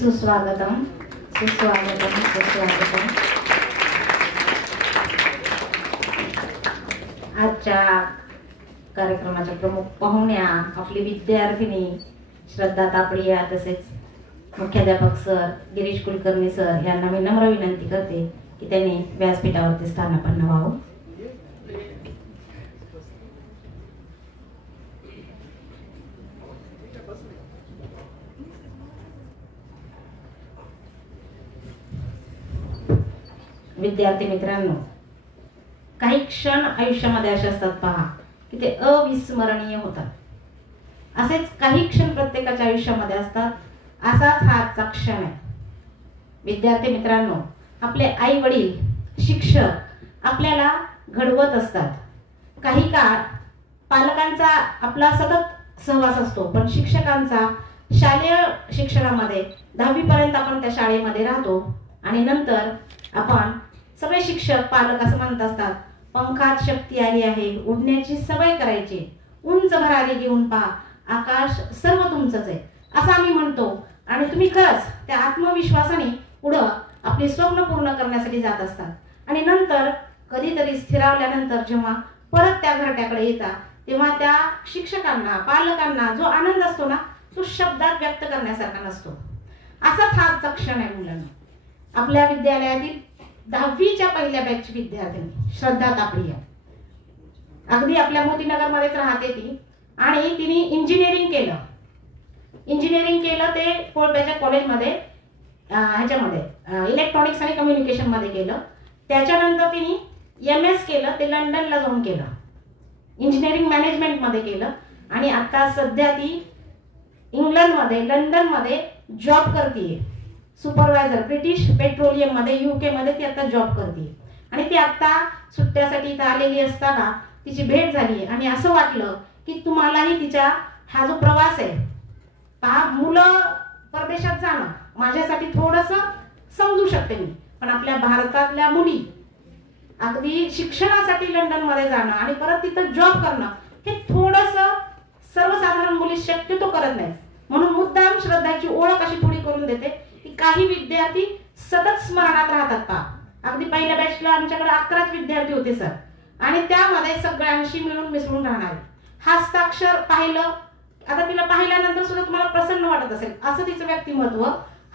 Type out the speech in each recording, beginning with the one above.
सुस्वागतम सुस्वागतम सुस्वागतम. आजच्या कार्यक्रमाच्या प्रमुख पाहुण्या आपली विद्यार्थिनी श्रद्धा तापडिया, तसेच मुख्याध्यापक सर गिरीश कुलकर्णी सर यांना मी नम्र विनंती करते की त्यांनी व्यासपीठावरती स्थानापन्न व्हावं. विद्यार्थी मित्रांनो, काही क्षण आयुष्यामध्ये असे असतात पहा की ते अविस्मरणीय होतात. असेच काही क्षण प्रत्येकाच्या आयुष्यामध्ये असतात. असाच हा आजचा क्षण आहे. विद्यार्थी मित्रांनो, आपले आई वडील शिक्षक आपल्याला घडवत असतात. काही काळ पालकांचा आपला सतत सहवास असतो, पण शिक्षकांचा शालेय शिक्षणामध्ये 10वी पर्यंत आपण त्या शाळेमध्ये राहतो आणि नंतर आपण सगळे शिक्षक पालक असं म्हणत असतात, पंखात शक्ती आली आहे, उडण्याची सवय करायची, उंच भरारी घेऊन पहा, आकाश सर्व तुमचंच आहे असं आम्ही म्हणतो. आणि तुम्ही खरंच त्या आत्मविश्वासाने पुढं आपली स्वप्न पूर्ण करण्यासाठी जात असतात. आणि नंतर कधीतरी स्थिरावल्यानंतर जेव्हा परत त्या घरट्याकडे येतात, तेव्हा त्या शिक्षकांना पालकांना जो आनंद असतो ना, तो शब्दात व्यक्त करण्यासारखा नसतो. असाच हा आजचा क्षण आहे मुलांना. आपल्या विद्यालयातील 10वीच्या पहिल्या बॅचची विद्यार्थिनी श्रद्धा तापडिया अगदी आपल्या मोतीनगर मध्येच राहते ती, आणि तिने इंजिनिअरिंग केलं ते कोळप्याच्या कॉलेजमध्ये, ह्याच्यामध्ये इलेक्ट्रॉनिक्स आणि कम्युनिकेशन मध्ये केलं. त्याच्यानंतर तिने MS केलं, ते लंडनला जाऊन केलं, इंजिनिअरिंग मॅनेजमेंट मध्ये केलं. आणि आता सध्या ती इंग्लंडमध्ये लंडनमध्ये जॉब करते, सुपरवायझर ब्रिटिश पेट्रोलियम मध्ये UK मध्ये ती आता जॉब करते. आणि ती आता सुट्ट्यासाठी इथं आलेली असताना तिची भेट झाली आणि असं वाटलं की तुम्हालाही तिच्या हा जो प्रवास आहे पहा, मुलं परदेशात जाणं माझ्यासाठी थोडंसं समजू शकते मी, पण आपल्या भारतातल्या मुली अगदी शिक्षणासाठी लंडन मध्ये जाणं आणि परत तिथं जॉब करणं हे थोडंसं सर्वसाधारण मुली शक्यतो करत नाही. म्हणून मुद्दाम श्रद्धाची ओळख अशी थोडी करून देते की काही विद्यार्थी सतत स्मरणात राहतात पहा. अगदी पहिल्या बॅचला आमच्याकडे 11च विद्यार्थी होते सर, आणि त्यामध्ये सगळ्यांशी मिळून मिसळून राहणारे. हस्ताक्षर पाहिलं, आता तिला पाहिल्यानंतर सुद्धा तुम्हाला प्रसन्न वाटत असेल असं तिचं व्यक्तिमत्व.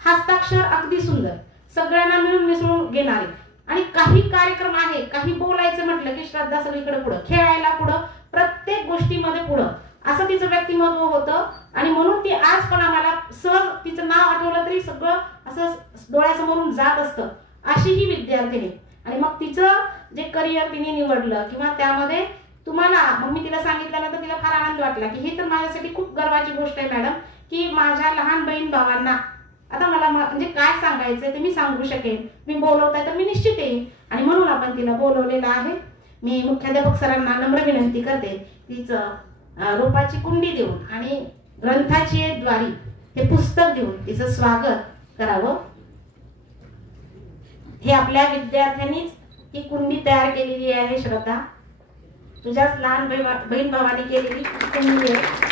हस्ताक्षर अगदी सुंदर, सगळ्यांना मिळून मिसळून घेणारी. आणि काही कार्यक्रम आहे, काही बोलायचं म्हटलं की श्रद्धा सगळीकडे पुढं, खेळायला पुढं, प्रत्येक गोष्टीमध्ये पुढं, असं तिचं व्यक्तिमत्व होतं. आणि म्हणून ती आज पण आम्हाला सहज तिचं नाव आठवलं तरी सगळं असं डोळ्यासमोरून जात असतं, अशी ही विद्यार्थिनी. आणि मग तिचं जे करिअर तिने निवडलं किंवा त्यामध्ये तुम्हाला, मग मी तिला सांगितल्यानंतर तिला फार आनंद वाटला की ही तर माझ्यासाठी खूप गर्वाची गोष्ट आहे मॅडम, की माझ्या लहान बहीण भावांना आता मला म्हणजे काय सांगायचंय ते मी सांगू शकेन, मी बोलवताय तर मी निश्चित येईन. आणि म्हणून आपण तिला बोलवलेलं आहे. मी मुख्याध्यापक सरांना नम्र विनंती करते तिचं रोपाची कुंडी देऊन आणि ग्रंथाची द्वारी हे पुस्तक देऊन तिचं स्वागत करावं. हे आपल्या विद्यार्थ्यांनीच ही कुंडी तयार केलेली आहे श्रद्धा, तुझ्याच लहान बहीण भावाने केलेली कुंडी आहे.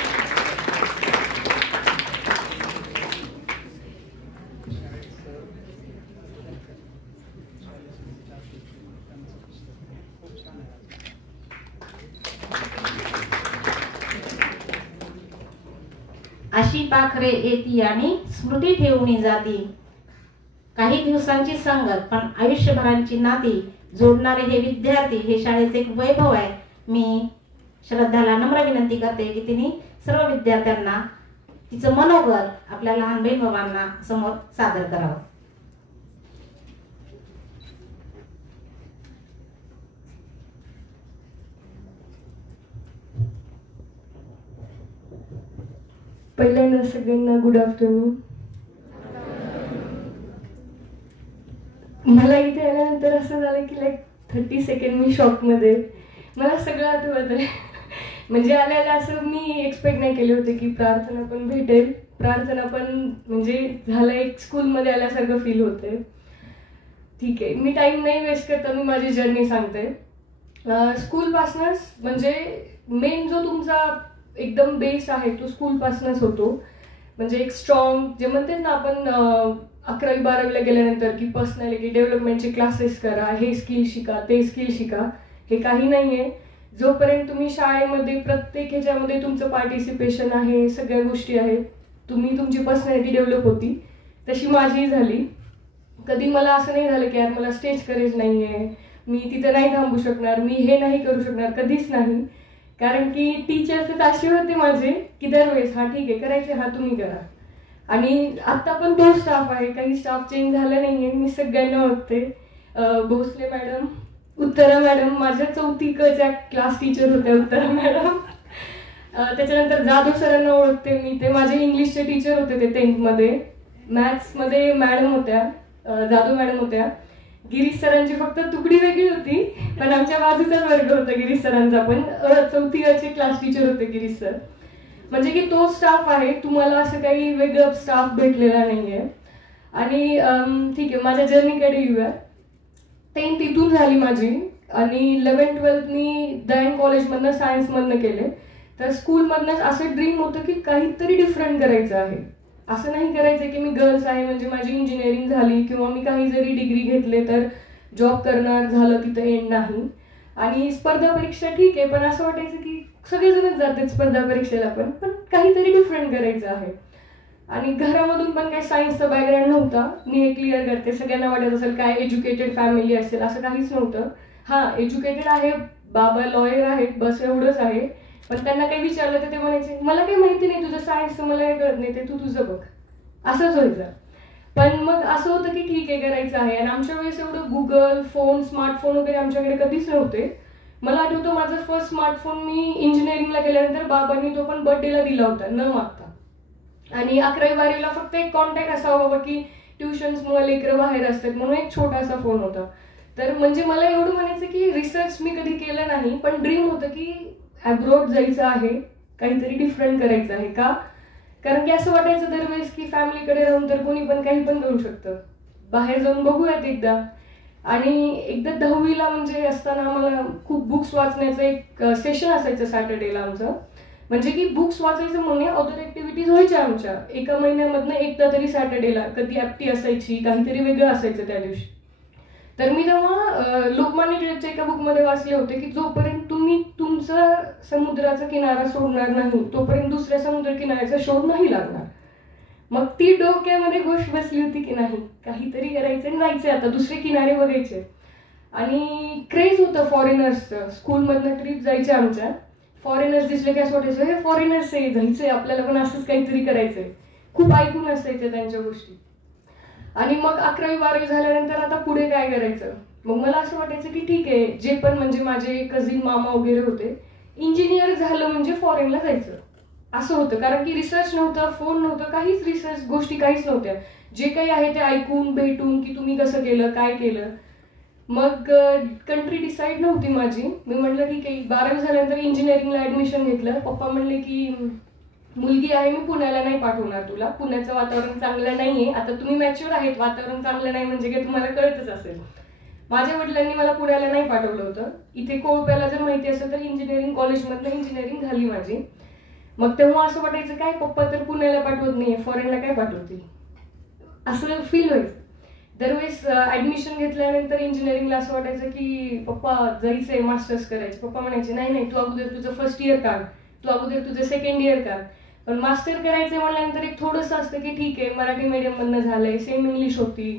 अशी पाखरे येती आणि स्मृती ठेवून जाती, काही दिवसांची संगत पण आयुष्यभरांची नाती जोडणारे हे विद्यार्थी हे शाळेचे एक वैभव आहे. मी श्रद्धाला नम्र विनंती करते की तिने सर्व विद्यार्थ्यांना तिचं मनोगत आपल्या लहान बहीण भावांना समोर सादर करावं. पहिल्यांदा सगळ्यांना गुड आफ्टरनून. मला इथे आल्यानंतर असं झालं की 30 सेकंड मी शॉकमध्ये, मला सगळं आठवत आहे. म्हणजे आल्याला असं मी एक्सपेक्ट नाही केले होते की प्रार्थना पण भेटेल. प्रार्थना पण म्हणजे झालं एक स्कूलमध्ये आल्यासारखं फील होते. ठीक आहे, मी टाईम नाही वेस्ट करता मी माझी जर्नी सांगते. स्कूलपासूनच म्हणजे मेन जो तुमचा एकदम बेस आहे तो स्कूलपासूनच होतो. म्हणजे एक स्ट्रॉंग जे म्हणतात ना आपण 11वी-12वीला गेल्यानंतर की पर्सनॅलिटी डेव्हलपमेंटचे क्लासेस करा, हे स्किल शिका, ते स्किल शिका, हे काही नाही आहे. जोपर्यंत तुम्ही शाळेमध्ये प्रत्येक ह्याच्यामध्ये तुमचं पार्टिसिपेशन आहे, सगळ्या गोष्टी आहेत, तुमची पर्सनॅलिटी डेव्हलप होती. तशी माझी झाली. कधी मला असं नाही झालं की यार मला स्टेज करेज नाही आहे, मी तिथं नाही थांबू शकणार, मी हे नाही करू शकणार, कधीच नाही. कारण की टीचर्स असे होते माझे की दरवेळेस हा ठीक आहे करायचे, हा तुम्ही करा. आणि आत्ता पण तो स्टाफ आहे, काही स्टाफ चेंज झाला नाही आहे. मी सगळ्यांना ओळखते. भोसले मॅडम, उत्तरा मॅडम माझ्या 4थी च्या क्लास टीचर होत्या उत्तरा मॅडम. त्याच्यानंतर जाधव सरांना ओळखते मी, ते माझे इंग्लिशचे टीचर होते ते 10th मध्ये. मॅथ्समध्ये मॅडम होत्या, जाधव मॅडम होत्या. गिरीश सरांची फक्त तुकडी वेगळी होती, पण आमच्या बाजूचाच वर्ग होता गिरीश सरांचा पण. 4थी चे क्लास टीचर होते गिरीश सर. म्हणजे की तो स्टाफ आहे, तुम्हाला असं काही वेगळं स्टाफ भेटलेला नाहीये. आणि ठीक आहे, माझ्या जर्नीकडे येऊया. 10th इथून झाली माझी आणि 11th-12th मी दयान कॉलेजमधनं सायन्समधनं केले. तर स्कूलमधनंच असं ड्रीम होतं की काहीतरी डिफरंट करायचं आहे. असं नाही करायचं की मी गर्ल्स आहे म्हणजे माझी इंजिनिअरिंग झाली किंवा मी काही जरी डिग्री घेतले तर जॉब करणार झालं तिथं एंड नाही. आणि स्पर्धा परीक्षा ठीक आहे, पण असं वाटायचं की सगळेजणच जातात स्पर्धा परीक्षेला, पण काहीतरी डिफरंट करायचं आहे. आणि घरामधून पण काही सायन्सचा बॅकग्राऊंड नव्हता. मी हे क्लिअर करते, सगळ्यांना वाटत असेल काय एज्युकेटेड फॅमिली असेल, असं काहीच नव्हतं. हां, एज्युकेटेड आहे, बाबा लॉयर आहेत, बस एवढंच आहे. पण त्यांना काही विचारलं तर ते म्हणायचे मला काही माहिती नाही तुझं सायन्सचं, मला काही कळत नाही, ते तू तुझं बघ, असंच व्हायचं. पण मग असं होतं की ठीक आहे करायचं आहे. आणि आमच्या वेळेस एवढं गुगल फोन, स्मार्टफोन वगैरे आमच्याकडे कधीच नव्हते. मला आठवतं माझा फर्स्ट स्मार्टफोन मी इंजिनिअरिंगला गेल्यानंतर बाबांनी तो पण बर्थडेला दिला होता न मागता. आणि 11वी-12वीला फक्त एक कॉन्टॅक्ट असावा बाबा की ट्युशन्समुळे लेकरं बाहेर असतात म्हणून एक छोटासा फोन होता. तर म्हणजे मला एवढं म्हणायचं की रिसर्च मी कधी केलं नाही, पण ड्रीम होतं की अब्रॉड जायचं आहे, काहीतरी डिफरंट करायचं आहे. का? कारण की असं वाटायचं दरवेळेस की फॅमिलीकडे राहून तर कोणी पण काही पण करू शकतं, बाहेर जाऊन बघूयात एकदा. आणि एकदा 10वीला म्हणजे असताना आम्हाला खूप बुक्स वाचण्याचं एक सेशन असायचं सॅटर्डेला आमचं. म्हणजे की बुक्स वाचायचं म्हणून अदर ऍक्टिव्हिटीज व्हायच्या आमच्या एका महिन्यामधनं एकदा तरी सॅटर्डेला. कधी ॲप्टी असायची, काहीतरी वेगळं असायचं त्या दिवशी. तर मी तेव्हा लोकमान्य टिळकच्या एका बुकमध्ये वाचले होते की जोपर्यंत तुम्ही तुमचा समुद्राचा किनारा सोडणार नाही तोपर्यंत दुसऱ्या समुद्र किनाऱ्याचा शोध नाही लागणार. मग ती डोक्यामध्ये गोष्ट बसली होती की नाही काहीतरी करायचं आणि जायचंय, आता दुसरे किनारे बघायचे. आणि क्रेज होतं फॉरेनर्सचं. स्कूलमधनं ट्रिप जायचे आमच्या. फॉरेनर्स दिसले की असं वाटायचं हे फॉरेनर्स आहे, जायचंय आपल्याला पण असंच काहीतरी करायचंय. खूप ऐकून असायचं त्यांच्या गोष्टी. आणि मग 11वी-12वी झाल्यानंतर आता पुढे काय करायचं. मग मला असं वाटायचं की ठीक आहे, जे पण म्हणजे माझे कझिन मामा वगैरे होते, इंजिनियर झालं म्हणजे फॉरेनला जायचं असं होतं. कारण की रिसर्च नव्हतं, फोन नव्हतं, काहीच रिसर्च गोष्टी काहीच नव्हत्या. जे काही आहे ते ऐकून भेटून की तुम्ही कसं केलं, काय केलं. मग कंट्री डिसाईड नव्हती माझी. मी म्हटलं की काही 12वी झाल्यानंतर इंजिनिअरिंगला ॲडमिशन घेतलं. पप्पा म्हणले की मुलगी आहे, मी पुण्याला नाही पाठवणार तुला, पुण्याचं वातावरण चांगलं नाहीये. आता तुम्ही मॅच्युअर आहेत, वातावरण चांगलं नाही म्हणजे काय तुम्हाला कळतच असेल. माझ्या वडिलांनी मला पुण्याला नाही पाठवलं होतं. इथे कोळप्याला जर माहिती असेल तर इंजिनिअरिंग कॉलेजमधनं इंजिनिअरिंग झाली माझी. मग तेव्हा असं वाटायचं काय पप्पा तर पुण्याला पाठवत नाहीये, फॉरेनला काय पाठवतील असं फील व्हायचं. दरवेळेस ॲडमिशन घेतल्यानंतर इंजिनिअरिंगला असं वाटायचं की पप्पा जायचंय मास्टर्स करायचे. पप्पा म्हणायचे नाही नाही तू अगोदर तुझं फर्स्ट इयर काढ, तू अगोदर तुझं सेकंड इयर काढ. पण मास्टर करायचं म्हणल्यानंतर एक थोडंसं असतं की ठीक आहे मराठी मीडियममधनं झालंय, सेम इंग्लिश होती,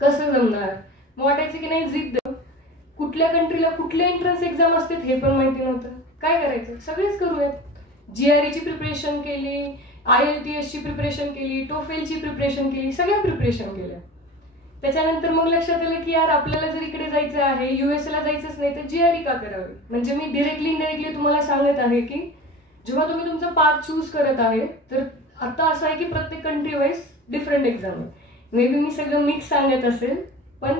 कसं जमणार. मग वाटायचं की नाही जिद्द. कुठल्या कंट्रीला कुठल्या एंट्रन्स एक्झाम असतात हे पण माहिती नव्हतं. काय करायचं, सगळेच करूयात. GREची प्रिपरेशन केली, IELTSची प्रिपरेशन केली, टोफेलची प्रिपरेशन केली, सगळ्या प्रिपरेशन केल्या. त्याच्यानंतर मग लक्षात आलं की यार आपल्याला जर इकडे जायचं आहे, USA जायचंच नाही तर GRE का करावे. म्हणजे मी डिरेक्टली इनडायरेक्टली तुम्हाला सांगत आहे की जेव्हा तुम्ही तुमचा पाथ चूज करत आहे तर आता असं आहे की प्रत्येक कंट्री वाईज डिफरंट एक्झाम आहे. मे बी मी सगळं मिक्स सांगत असेल, पण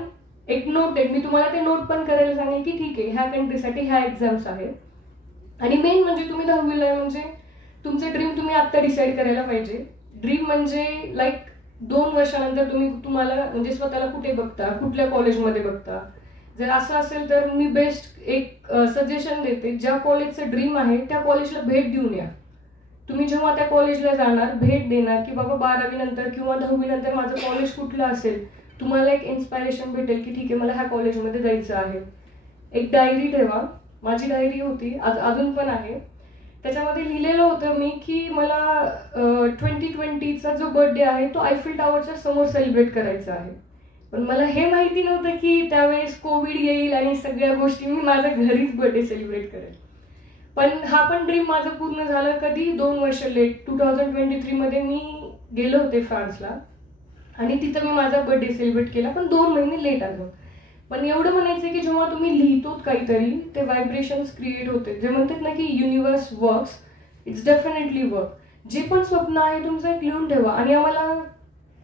एक नोट आहे, मी तुम्हाला ते नोट पण करायला सांगेल की ठीक आहे ह्या कंट्रीसाठी ह्या एक्झाम्स आहेत. आणि मेन म्हणजे तुम्ही 10वीला आहे म्हणजे तुमचे ड्रीम तुम्ही आत्ता डिसाईड करायला पाहिजे. ड्रीम म्हणजे लाईक 2 वर्षानंतर तुम्हाला म्हणजे स्वतःला कुठे बघता, कुठल्या कॉलेजमध्ये बघता. जर असं असेल तर मी बेस्ट एक सजेशन देते, ज्या कॉलेजचं ड्रीम आहे त्या कॉलेजला भेट देऊन या. तुम्ही जेव्हा त्या कॉलेजला जाणार, भेट देणार की बाबा 12वी नंतर किंवा 10वी नंतर माझं कॉलेज कुठलं असेल, तुम्हाला एक इन्स्पायरेशन भेटेल की ठीक आहे मला ह्या कॉलेजमध्ये जायचं आहे. एक डायरी ठेवा. माझी डायरी होती, अजून पण आहे. त्याच्यामध्ये लिहिलेलं होतं मी की मला 2020चा जो बर्थडे आहे तो आयफेल टॉवरच्या समोर सेलिब्रेट करायचा आहे. पण मला हे माहिती नव्हतं की त्यावेळेस कोविड येईल आणि सगळ्या गोष्टी मी माझ्या घरीच बर्थडे सेलिब्रेट करेल. पण हा पण ड्रीम माझं पूर्ण झालं कधी 2 वर्ष लेट. 2023 मध्ये मी गेले होते फ्रान्सला आणि तिथं मी माझा बर्थडे सेलिब्रेट केला, पण 2 महिने लेट आलो. पण एवढं म्हणायचं की जेव्हा तुम्ही लिहितो काहीतरी ते व्हायब्रेशन्स क्रिएट होते. जे म्हणतात ना की universe works, it's definitely work. जे पण स्वप्न आहे तुमचं एक लिहून ठेवा. आणि आम्हाला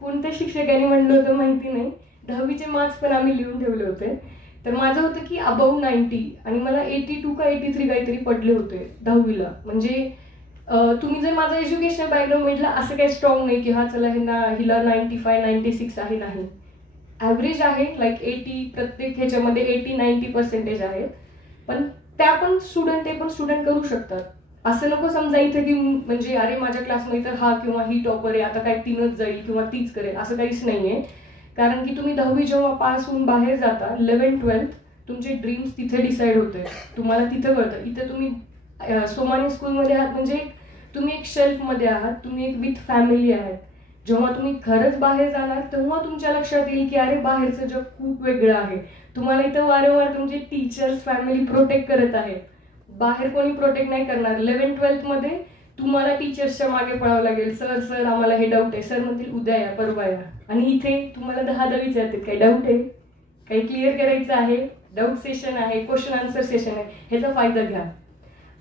कोणत्या शिक्षकांनी म्हणलं होतं माहिती नाही, 10वीचे मार्क्स पण आम्ही लिहून ठेवले होते. तर माझं होतं की अबाव 90 आणि मला 82 का 83 काहीतरी पडले होते 10वीला. म्हणजे तुम्ही जर माझं एज्युकेशनल बॅकग्राऊंड बघितलं, असं काही स्ट्रॉंग नाही की हा चला हिला 95 96 आहे, नाही. ॲव्हरेज आहे, लाईक 80, प्रत्येक ह्याच्यामध्ये 80-90% आहे. पण त्या पण स्टुडंट, ते पण स्टुडंट करू शकतात. असं नको समजा इथे की म्हणजे अरे माझ्या क्लासमध्ये तर हा किंवा ही टॉपर आहे, आता काय 3च जाईल किंवा तीच करेल, असं काहीच नाहीये. कारण की तुम्ही 10वी जेव्हा पास होऊन बाहेर जाता, 11th-12th तुमचे ड्रीम्स तिथे डिसाईड होते. तुम्हाला तिथं कळतं. इथे तुम्ही सोमानी स्कूलमध्ये आहात म्हणजे तुम्ही एक शेल्फमध्ये आहात, तुम्ही एक विथ फॅमिली आहात. जेव्हा तुम्ही खरंच बाहेर जाणार तेव्हा तुमच्या लक्षात येईल की अरे बाहेरचं जग खूप वेगळं आहे. तुम्हाला इथं वारंवार तुमचे टीचर्स, फॅमिली प्रोटेक्ट करत आहे. बाहेर कोणी प्रोटेक्ट नाही करणार. 11th-12th मध्ये तुम्हाला टीचर्सच्या मागे पळावं लागेल. सर आम्हाला हे डाऊट आहे. सर म्हणतील उद्या या, परवा या. आणि इथे तुम्हाला 10 विचारतील काही डाऊट आहे, काही क्लिअर करायचं आहे, डाऊट सेशन आहे, क्वेश्चन आन्सर सेशन आहे, ह्याचा फायदा घ्या.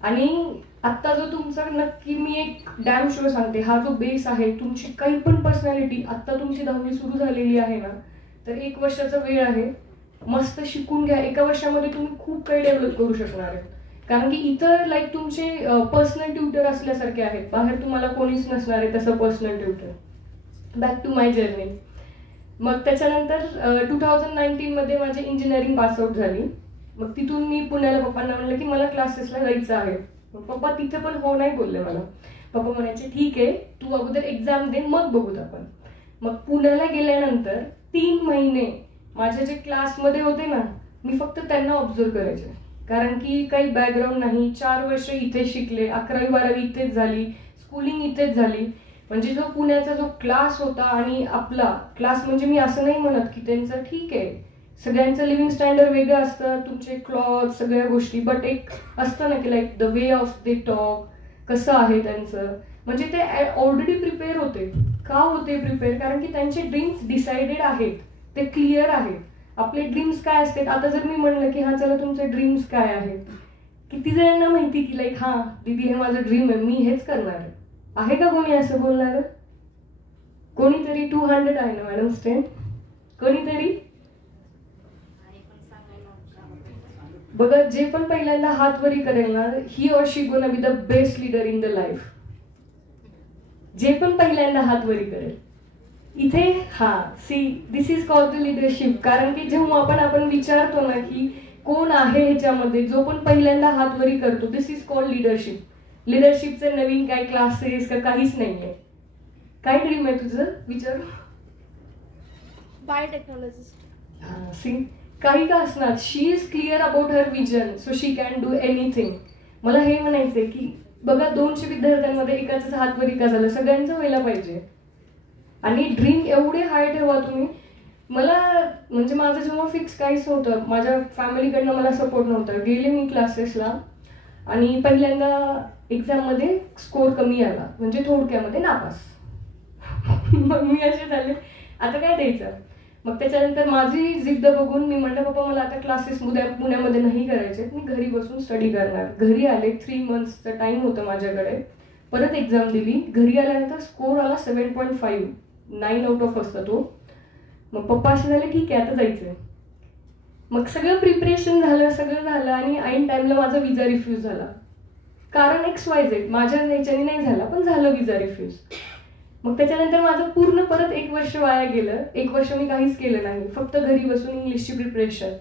आणि आत्ता जो तुमचा नक्की मी एक डॅम शुअर सांगते, हा जो बेस आहे, तुमची काही पण पर्सनॅलिटी आत्ता तुमची 10वी सुरू झालेली आहे ना, तर 1 वर्षाचा वेळ आहे. मस्त शिकून घ्या. 1 वर्षामध्ये तुम्ही खूप काही डेव्हलप करू शकणार आहे. कारण की इतर लाईक तुमचे पर्सनल ट्युटर असल्यासारखे आहेत. बाहेर तुम्हाला कोणीच नसणार आहे तसं personal tutor. Back to my journey. मग त्याच्यानंतर 2019 मध्ये माझी इंजिनिअरिंग पासआउट झाली. मग तिथून मी पुण्याला पप्पांना म्हणलं की मला क्लासेसला जायचं आहे. मग पप्पा तिथे पण हो नाही बोलले मला. पप्पा म्हणायचे ठीक आहे, तू अगोदर एक्झाम दे मग बघूत आपण. मग पुण्याला गेल्यानंतर 3 महिने माझ्या जे क्लासमध्ये होते ना, मी फक्त त्यांना ऑब्झर्व करायचे. कारण की काही बॅकग्राऊंड नाही. 4 वर्ष इथे शिकले, 11वी-12वी इथेच झाली, स्कूलिंग इथेच झाली. म्हणजे जो पुण्याचा जो क्लास होता आणि आपला क्लास, म्हणजे मी असं नाही म्हणत की त्यांचं ठीक आहे, सगळ्यांचं लिव्हिंग स्टँडर्ड वेगळं असतं, तुमचे क्लॉथ सगळ्या गोष्टी, बट एक असतं ना की like the way of they talk, कसं आहे त्यांचं. म्हणजे ते ऑलरेडी प्रिपेअर होते. का होते प्रिपेअर? कारण की त्यांचे ड्रीम्स डिसाइडेड आहेत, ते क्लिअर आहेत. आपले ड्रीम्स काय असतात? आता जर मी म्हणलं की हा चला तुमचे ड्रीम्स काय आहेत, किती जणांना माहिती की लाईक हा दीदी हे माझं ड्रीम आहे, मी हेच करणार आहे का कोणी असं बोलणार? कोणीतरी 200 आहे ना मॅडम स्ट्रेंथ? कोणीतरी बघा, जे पण पहिल्यांदा हात वरी करेल ना, he or she gonna be the best leader in the life. जे पण पहिल्यांदा हात वरी करेल इथे, see this is called the leadership. कारण की जेव्हा आपण विचारतो ना की कोण आहे ह्याच्यामध्ये, जो पण पहिल्यांदा हात वरी करतो, दिस इज कॉल्ड लिडरशिप. लिडरशिपचे नवीन काय क्लासेस का काहीच नाहीये. काय ड्रीम आहे तुझं? विचार. बायोटेक्नॉलॉजिस्ट. सी काही का असणार, she is clear about her vision, so she can do anything. मला हे म्हणायचंय की बघा 200 विद्यार्थ्यांमध्ये एकाच हात वरी का झालं, सगळ्यांचं व्हायला पाहिजे. आणि ड्रीम एवढे हाय ठेवा तुम्ही. मला म्हणजे माझं जेव्हा फिक्स काहीच नव्हतं, माझ्या फॅमिलीकडनं मला सपोर्ट नव्हता. गेले मी क्लासेसला आणि पहिल्यांदा एक्झाममध्ये स्कोर कमी आला, म्हणजे थोडक्यामध्ये नापास. मग मी असे झाले, आता काय द्यायचं. मग त्याच्यानंतर माझी जिद्द बघून मी म्हटलं पप्पा मला आता क्लासेस पुण्यामध्ये नाही करायचे, मी घरी बसून स्टडी करणार. घरी आले, 3 मंथ्सचा टाइम होतं माझ्याकडे. परत एक्झाम दिली. घरी आल्यानंतर स्कोर आला 7.5, 9 आउट ऑफ असता तो. मग पप्पा असे झाले ठीक आहे आता जायचंय. मग सगळं प्रिपरेशन झालं, सगळं झालं आणि ऐन टाइमला माझा विजा रिफ्यूज झाला. कारण XYZ माझ्या ह्याच्याने नाही झाला, पण झालं विजा रिफ्यूज. मग त्याच्यानंतर माझं पूर्ण परत 1 वर्ष वाया गेलं. 1 वर्ष मी काहीच केलं नाही, फक्त घरी बसून इंग्लिशची प्रिपरेशन.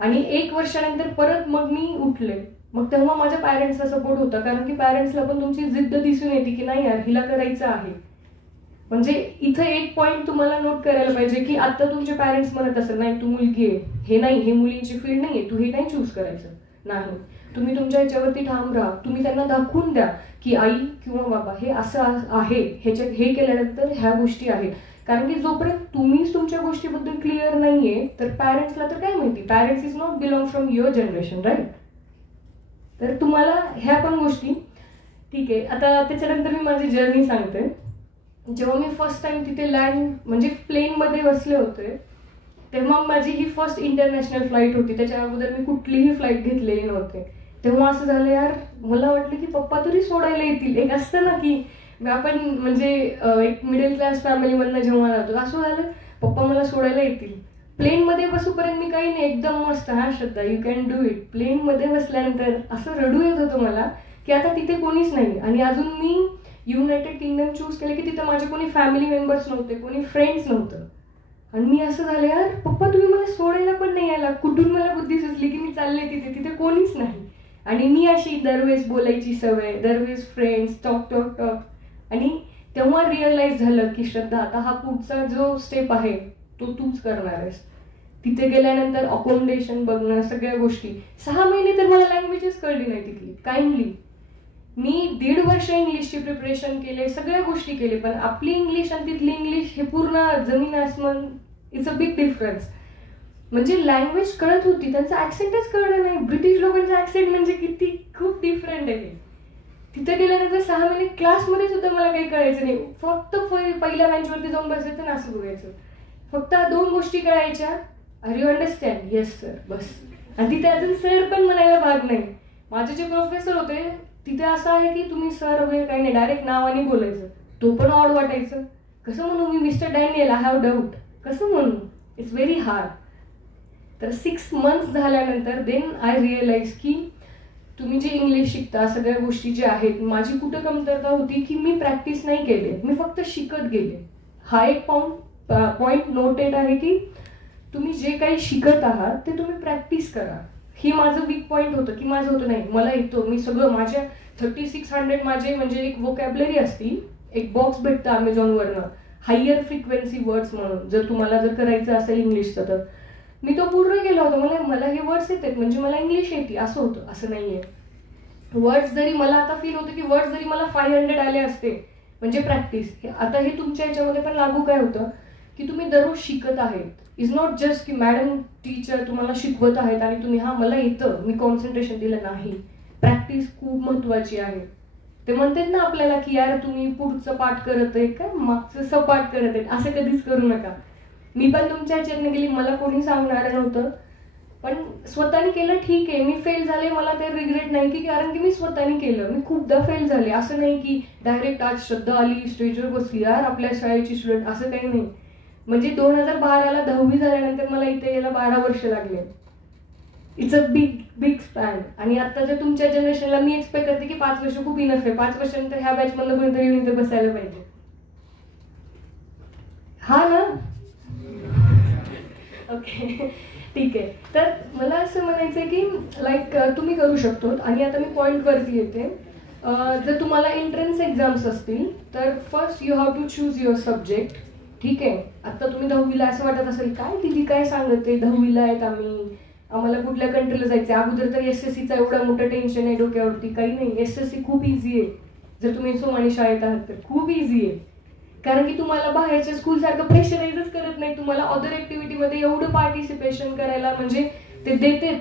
आणि 1 वर्षानंतर परत मग मी उठले. मग तेव्हा माझ्या पॅरेंट्सचा सपोर्ट होता, कारण की पॅरेंट्सला पण तुमची जिद्द दिसून येते की नाही यार हिला करायचं आहे. म्हणजे इथं एक पॉईंट तुम्हाला नोट करायला पाहिजे की आता तुमचे पॅरेंट्स म्हणत असेल नाही तू मुलगी आहे, हे नाही, हे मुलींची फील्ड नाही आहे, तू हे नाही चूज करायचं. नाही, तुम्ही तुमच्या ह्याच्यावरती ठाम राहा. तुम्ही त्यांना दाखवून द्या की आई किंवा बाबा हे असं आहे, ह्याच्यात हे केल्यानंतर ह्या गोष्टी आहेत. कारण की जोपर्यंत तुम्हीच तुमच्या गोष्टीबद्दल क्लिअर नाहीये तर पॅरेंट्सला तर काय माहिती. Parents is not belong from your generation, right. तर तुम्हाला ह्या पण गोष्टी ठीक आहे. आता त्याच्यानंतर मी माझी जर्नी सांगते. जेव्हा मी फर्स्ट टाइम तिथे लँड म्हणजे प्लेनमध्ये बसले होते तेव्हा माझी ही फर्स्ट इंटरनॅशनल फ्लाईट होती. त्याच्या अगोदर मी कुठलीही फ्लाईट घेतलेली नव्हते. तेव्हा असं झालं यार, मला वाटलं की पप्पा तरी सोडायला येतील. एक असतं ना की आपण म्हणजे एक मिडल क्लास फॅमिलीमधनं जेव्हा राहतो असं झालं, पप्पा मला सोडायला येतील. प्लेनमध्ये बसूपर्यंत मी काही नाही, एकदम मस्त, हा श्रद्धा यू कॅन डू इट. प्लेनमध्ये बसल्यानंतर असं रडू येत होतं मला की आता तिथे कोणीच नाही. आणि अजून मी युनायटेड किंगडम चूज केलं की तिथं माझे कोणी फॅमिली मेंबर्स नव्हते, कोणी फ्रेंड्स नव्हतं. आणि मी असं झालं यार पप्पा तुम्ही मला सोडायला पण नाही यायला. कुठून मला बुद्धी सुचली की मी चालले तिथे, तिथे कोणीच नाही. आणि मी अशी दरवेळेस बोलायची सवय, दरवेळेस फ्रेंड्स, टॉक टॉक टॉक. आणि तेव्हा रिअलाइज झालं की श्रद्धा आता हा पुढचा जो स्टेप आहे तो तूच करणार आहेस. तिथे गेल्यानंतर अकोमोडेशन बघणं, सगळ्या गोष्टी. 6 महिने तर मला लँग्वेजेस कळली नाही तिथली काइंडली. मी 1.5 वर्ष इंग्लिशची प्रिपरेशन केले, सगळ्या गोष्टी केले, पण आपली इंग्लिश आणि तिथली इंग्लिश हे पूर्ण जमीन आसमान. It's a big difference. म्हणजे लँग्वेज कळत होती, त्यांचा ऍक्सेंटच कळलं नाही. ब्रिटिश लोकांचा ऍक्सेंट म्हणजे किती खूप डिफरंट आहे. तिथे गेल्यानंतर 6 महिने क्लासमध्ये सुद्धा मला काही कळायचं नाही. फक्त पहिल्या बेंचवरती जाऊन बसायचं ना असं बघायचं. फक्त 2 गोष्टी कळायच्या, are you understand, yes sir, बस. आणि तिथे अजून सर पण म्हणायला भाग नाही. माझे जे प्रोफेसर होते तिथे असं आहे की तुम्ही सर वगैरे काही नाही, डायरेक्ट नावाने बोलायचं. तो पण ऑड वाटायचं. कसं म्हणू मी mister Daniel, I have doubt, कसं म्हणू, इट्स व्हेरी हार्ड. तर 6 मंथ्स झाल्यानंतर देन आय रिअलाइज की तुम्ही जे इंग्लिश शिकता, सगळ्या गोष्टी ज्या आहेत, माझी कुठं कमतरता होती की मी प्रॅक्टिस नाही केले, मी फक्त शिकत गेले. हा एक पॉइंट नोटेड आहे की तुम्ही जे काही शिकत आहात ते तुम्ही प्रॅक्टिस करा. ही माझं वीक पॉईंट होतं की माझं होतं नाही मला येतो, मी सगळं माझ्या 3600 माझे म्हणजे एक वोकॅबलरी असती, एक बॉक्स भेटतं अमेझॉनवरनं, हायर फ्रिक्वेन्सी वर्ड्स म्हणून. जर तुम्हाला जर करायचं असेल इंग्लिशचं तर मी तो पूर्ण केला होता. मला हे वर्ड्स येतात म्हणजे मला इंग्लिश येते असं होतं. असं नाहीये. वर्ड्स जरी मला आता फील होतं की वर्ड्स जरी मला 500 आले असते म्हणजे प्रॅक्टिस. आता हे तुमच्या याच्यामध्ये पण लागू काय होतं की तुम्ही दररोज शिकत आहेत. इज नॉट जस्ट की मॅडम टीचर तुम्हाला शिकवत आहेत आणि तुम्ही हा मला येतं मी कॉन्सन्ट्रेशन दिलं नाही. प्रॅक्टिस खूप महत्वाची आहे. ते म्हणतात ना आपल्याला की यार तुम्ही पुढचं पाठ करत आहे का मागचं सपाठ करत आहे, असं कधीच करू नका. मी पण तुमच्या ह्याच्यातनं गेली, मला कोणी सांगणार नव्हतं, पण स्वतःने केलं. ठीक आहे मी फेल झाले, मला ते रिग्रेट नाही की कारण की मी स्वतःने केलं. मी खूपदा फेल झाले. असं नाही की डायरेक्ट आज श्रद्धा आली स्टेजवर बसली यार आपल्या शाळेची स्टुडंट, असं काही नाही. म्हणजे 2012ला 10वी झाल्यानंतर मला इथे यायला 12 वर्ष लागले. It's a big span. आणि आता जर तुमच्या जनरेशनला मी एक्सपेक्ट करते की 5 वर्ष खूप इनफ आहे, 5 वर्षानंतर ह्या बॅच मधलं कोणीतरी येऊन इथे बसायला पाहिजे. हा ना, ओके ठीक आहे. तर मला असं म्हणायचं की लाईक तुम्ही करू शकतो. आणि आता मी पॉईंटवरती येते. जर तुम्हाला एंट्रन्स एक्झाम्स असतील तर first you have to choose your subject. ठीक आहे. आता तुम्ही 10वीला असं वाटत असेल काय दिदी काय सांगते, 10वीला आहेत आम्हाला कुठल्या कंट्रीला जायचं. अगोदर तर SSCचा एवढा मोठं टेन्शन आहे डोक्यावरती. काही नाही, SSC खूप इझी आहे. जर तुम्ही सोमानी शाळेत आहात तर खूप इझी आहे. कारण की तुम्हाला बाहेरच्या स्कूलसारखं प्रेशराईजच करत नाही. तुम्हाला अदर ऍक्टिव्हिटीमध्ये एवढं पार्टिसिपेशन करायला म्हणजे ते देते.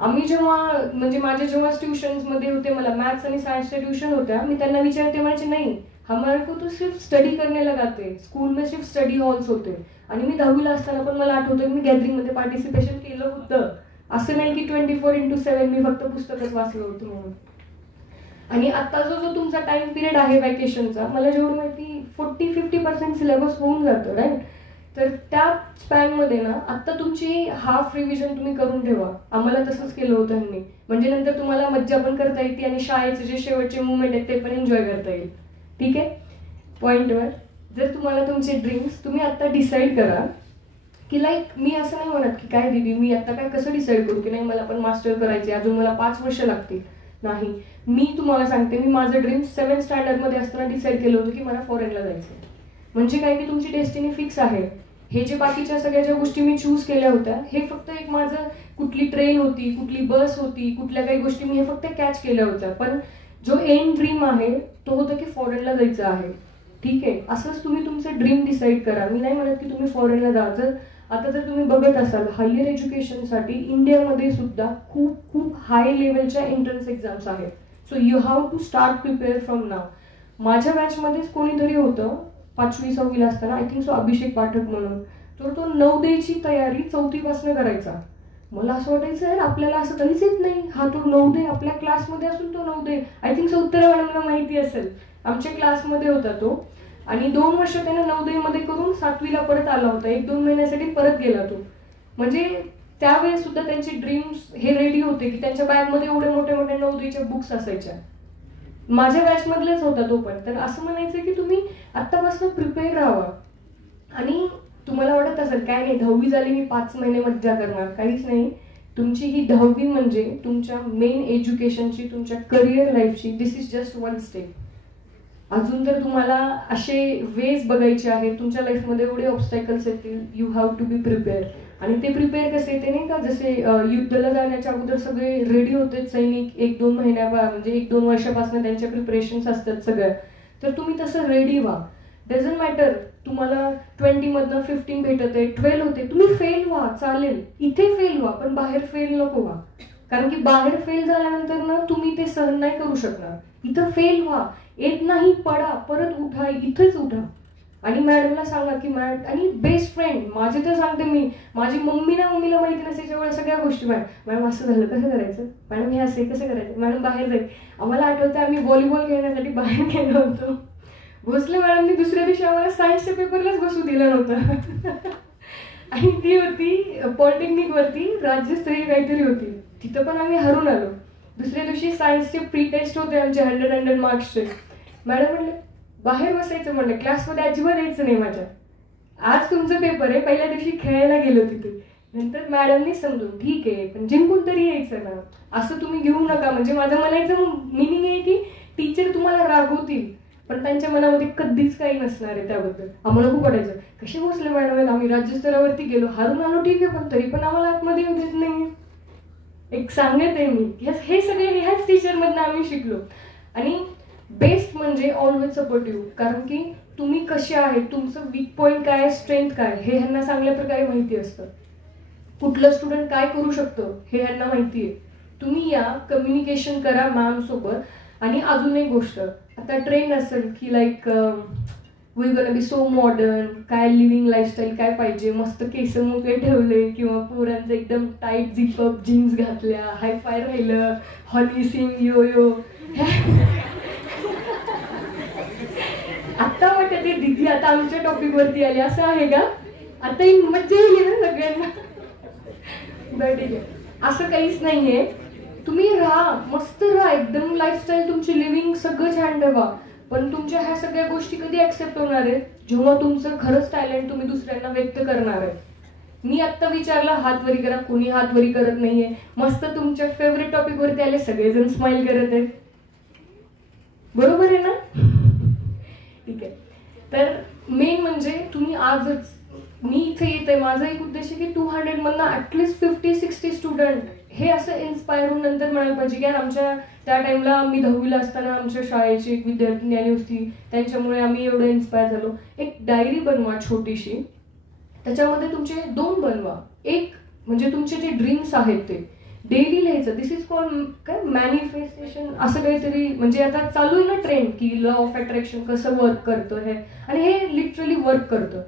आम्ही जेव्हा म्हणजे माझ्या जेव्हा ट्युशन्समध्ये होते, मला मॅथ्स आणि सायन्सच्या ट्युशन होत्या, मी त्यांना विचारते म्हणायचे नाही हमारे को तो सिर्फ स्टडी करने लगाते, स्कूल में सिर्फ स्टडी हॉल्स होते. आणि मी 10वीला असताना पण मला आठवतं मी गॅदरिंगमध्ये पार्टिसिपेशन केलं होतं. असं नाही की 24/7 मी फक्त पुस्तकच वाचलं होतं म्हणून. आणि आता जो तुमचा टाइम पिरियड आहे वॅकेशनचा, मला जेवढं माहिती 40-50% सिलेबस होऊन जातं, राईट. तर त्या स्पॅनमध्ये ना आता तुमची हाफ रिव्हिजन तुम्ही करून ठेवा. आम्हाला तसंच केलं होतं ह्यांनी. म्हणजे नंतर तुम्हाला मज्जा पण करता येते आणि शाळेचे जे शेवटचे मुवमेंट आहेत ते पण एन्जॉय करता येईल. ठीक आहे. पॉईंटवर जर तुम्हाला तुमचे ड्रीम्स तुम्ही आता डिसाईड करा की लाईक मी असं नाही म्हणत की काय दीदी मी आता काय कसं डिसाईड करू की नाही मला पण मास्टर करायचे, अजून मला 5 वर्ष लागतील. नाही, मी तुम्हाला सांगते, मी माझं ड्रीम 7th स्टँडर्डमध्ये असताना डिसाईड केलं होतं की मला फॉरेनला जायचं. म्हणजे काय की तुमची डेस्टिनी फिक्स आहे. हे जे बाकीच्या सगळ्या ज्या गोष्टी मी चूज केल्या होत्या हे फक्त एक माझं कुठली ट्रेन होती, कुठली बस होती, कुठल्या काही गोष्टी मी हे फक्त कॅच केल्या होत्या. पण जो एंड ड्रीम आहे तो होता की फॉरेनला जायचं आहे. ठीक आहे, असंच तुम्ही तुमचं ड्रीम डिसाईड करा. मी नाही म्हणत की तुम्ही फॉरेनला जा. आता जर तुम्ही बघत असाल हायर एज्युकेशनसाठी इंडियामध्ये सुद्धा खूप खूप हाय लेवलच्या एंट्रन्स एक्झाम्स आहेत. So you have to start prepare from now. माझ्या बॅचमध्येच कोणीतरी होतं 5वी-6वीला असताना, I think so Abhishek Pathak म्हणून, तर तो नवोदयची तयारी 4थीपासून करायचा. मला असं वाटायचं यार आपल्याला असं काहीच येत नाही, हा तो नवोदय आपल्या क्लासमध्ये असून तो नवोदय. आय थिंक सो उत्तरा मॅडमला माहिती असेल, आमच्या क्लासमध्ये होता तो. आणि 2 वर्ष त्याने नवोदयमध्ये करून 7वीला परत आला होता. 1-2 महिन्यासाठी परत गेला तो. म्हणजे त्यावेळेस सुद्धा त्यांचे ड्रीम्स हे रेडी होते की त्यांच्या बॅगमध्ये एवढे मोठे मोठे नवोदयच्या बुक्स असायच्या. माझ्या बॅचमधलेच होता तो पण. तर असं म्हणायचं की तुम्ही आत्तापासून प्रिपेअर राहावा. आणि तुम्हाला वाटत असेल काय नाही 10वी झाली मी 5 महिने मज्जा करणार, काहीच नाही. तुमची ही 10वी म्हणजे तुमच्या मेन एज्युकेशनची, तुमच्या करिअर लाईफची, दिस इज जस्ट 1 स्टेप. अजून जर तुम्हाला असे वेज बघायचे आहेत, तुमच्या लाईफमध्ये एवढे ऑब्स्टॅकल्स येतील, you have to be prepare. आणि ते प्रिपेअर कसे येते नाही का, जसे युद्धाला जाण्याच्या अगोदर सगळे रेडी होते सैनिक, 1-2 म्हणजे 1-2 वर्षापासून त्यांच्या प्रिपरेशन्स असतात सगळ्या. तर तुम्ही तसं रेडी व्हा. डझंट मॅटर तुम्हाला 20मधनं 15 भेटत आहे, 12 होते, तुम्ही फेल व्हा चालेल, इथे फेल व्हा पण बाहेर फेल नको व्हा. कारण की बाहेर फेल झाल्यानंतर ना तुम्ही ते सहन नाही करू शकणार. इथं फेल व्हा, येत नाही पडा, परत उठा, इथंच उठा. आणि मॅडमला सांगा की मॅडम, आणि बेस्ट फ्रेंड माझे तर सांगते मी, माझी मम्मीला माहिती नसायच्या वेळेस सगळ्या गोष्टी, मॅडम असं झालं कसं करायचं, मॅडम हे असे कसं करायचं, मॅडम बाहेर जाईल. आम्हाला आठवतं आम्ही व्हॉलीबॉल खेळण्यासाठी बाहेर गेलो होतो. भोसले मॅडमनी दुसऱ्या दिवशी आम्हाला सायन्सच्या पेपरलाच बसू दिलं नव्हतं. आणि ती होती पॉलिटेक्निकवरती राज्यस्तरीय काहीतरी होती, तिथं पण आम्ही हरून आलो. दुसऱ्या दिवशी सायन्सचे प्री टेस्ट होते आमचे 100 मार्क्सचे. मॅडम म्हणले बाहेर बसायचं, म्हणलं क्लासमध्ये अजिबात यायचं नाही माझ्या, आज तुमचा पेपर आहे. पहिल्या दिवशी खेळायला गेलो तिथे. नंतर मॅडमनी समजून ठीक आहे पण जिंकून तरी यायचं ना, असं तुम्ही घेऊ नका. म्हणजे माझं म्हणायचं मिनिंग आहे की टीचर तुम्हाला रागवतील पण त्यांच्या मनामध्ये कधीच काही नसणार आहे त्याबद्दल. आम्हाला खूप वाटायचं कसे बसले मॅडम आहेत, आम्ही राज्यस्तरावरती गेलो, हारून आलो ठीक आहे पण तरी पण आम्हाला आतमध्ये येऊ देत नाही. एक सांगत आहे मी, हे सगळे ह्याच टीचरमधनं आम्ही शिकलो. आणि बेस्ट म्हणजे ऑलवेज सपोर्टिव्ह. कारण की तुम्ही कसे आहे, तुमचं वीक पॉईंट काय, स्ट्रेंथ काय, हे ह्यांना चांगल्या प्रकारे माहिती असतं. कुठलं स्टुडंट काय करू शकतं हे ह्यांना माहिती आहे. तुम्ही या कम्युनिकेशन करा मॅम सोबत. आणि अजून एक गोष्ट, आता ट्रेंड असेल की like we gonna be so modern, काय लिव्हिंग लाईफस्टाईल काय पाहिजे, मस्त केस मोकळे ठेवले किंवा पोरांचं एकदम टाईट झिपअप जीन्स घातल्या, हायफाय राहिलं, हनी सिंग यो यो. आता वाटते दिदी आता आमच्या टॉपिक वरती आली, असं आहे का? आता ही मज्जा येईल ना सगळ्यांना. बरं ठीक आहे, असं काहीच नाहीये. तुम्ही राहा, मस्त राहा, एकदम लाईफस्टाईल तुमची लिव्हिंग सगळं छान ठेवा. पण तुमच्या ह्या सगळ्या गोष्टी कधी ऍक्सेप्ट होणार आहेत, जेव्हा तुमचं खरंच टॅलेंट तुम्ही दुसऱ्यांना व्यक्त करणार आहे. मी आत्ता विचारलं हात वरी करा, कोणी हात वरी करत नाहीये. मस्त तुमच्या फेवरेट टॉपिक वरती आले, सगळेजण स्माइल करत आहेत. बरोबर आहे ना? ठीक आहे. तर मेन म्हणजे तुम्ही आजच, मी इथे येते, माझा एक उद्देश आहे की 200 मधनं ॲटलिस्ट 50-60 स्टुडंट हे असं इन्स्पायर होऊन नंतर म्हणायला पाहिजे की यार आमच्या त्या टाइमला मी 10वीला असताना आमच्या शाळेची एक विद्यार्थिनी आली होती, त्यांच्यामुळे आम्ही एवढं इन्स्पायर झालो. एक डायरी बनवा छोटीशी, त्याच्यामध्ये तुमचे 2 बनवा. एक म्हणजे तुमचे जे ड्रीम्स आहेत ते डेली लिहायचं. दिस इज कॉल्ड काय मॅनिफेस्टेशन असं काहीतरी. म्हणजे आता चालू आहे ना ट्रेंड की लॉ ऑफ अट्रॅक्शन कसं वर्क करतं हे, आणि हे लिटरली वर्क करतं.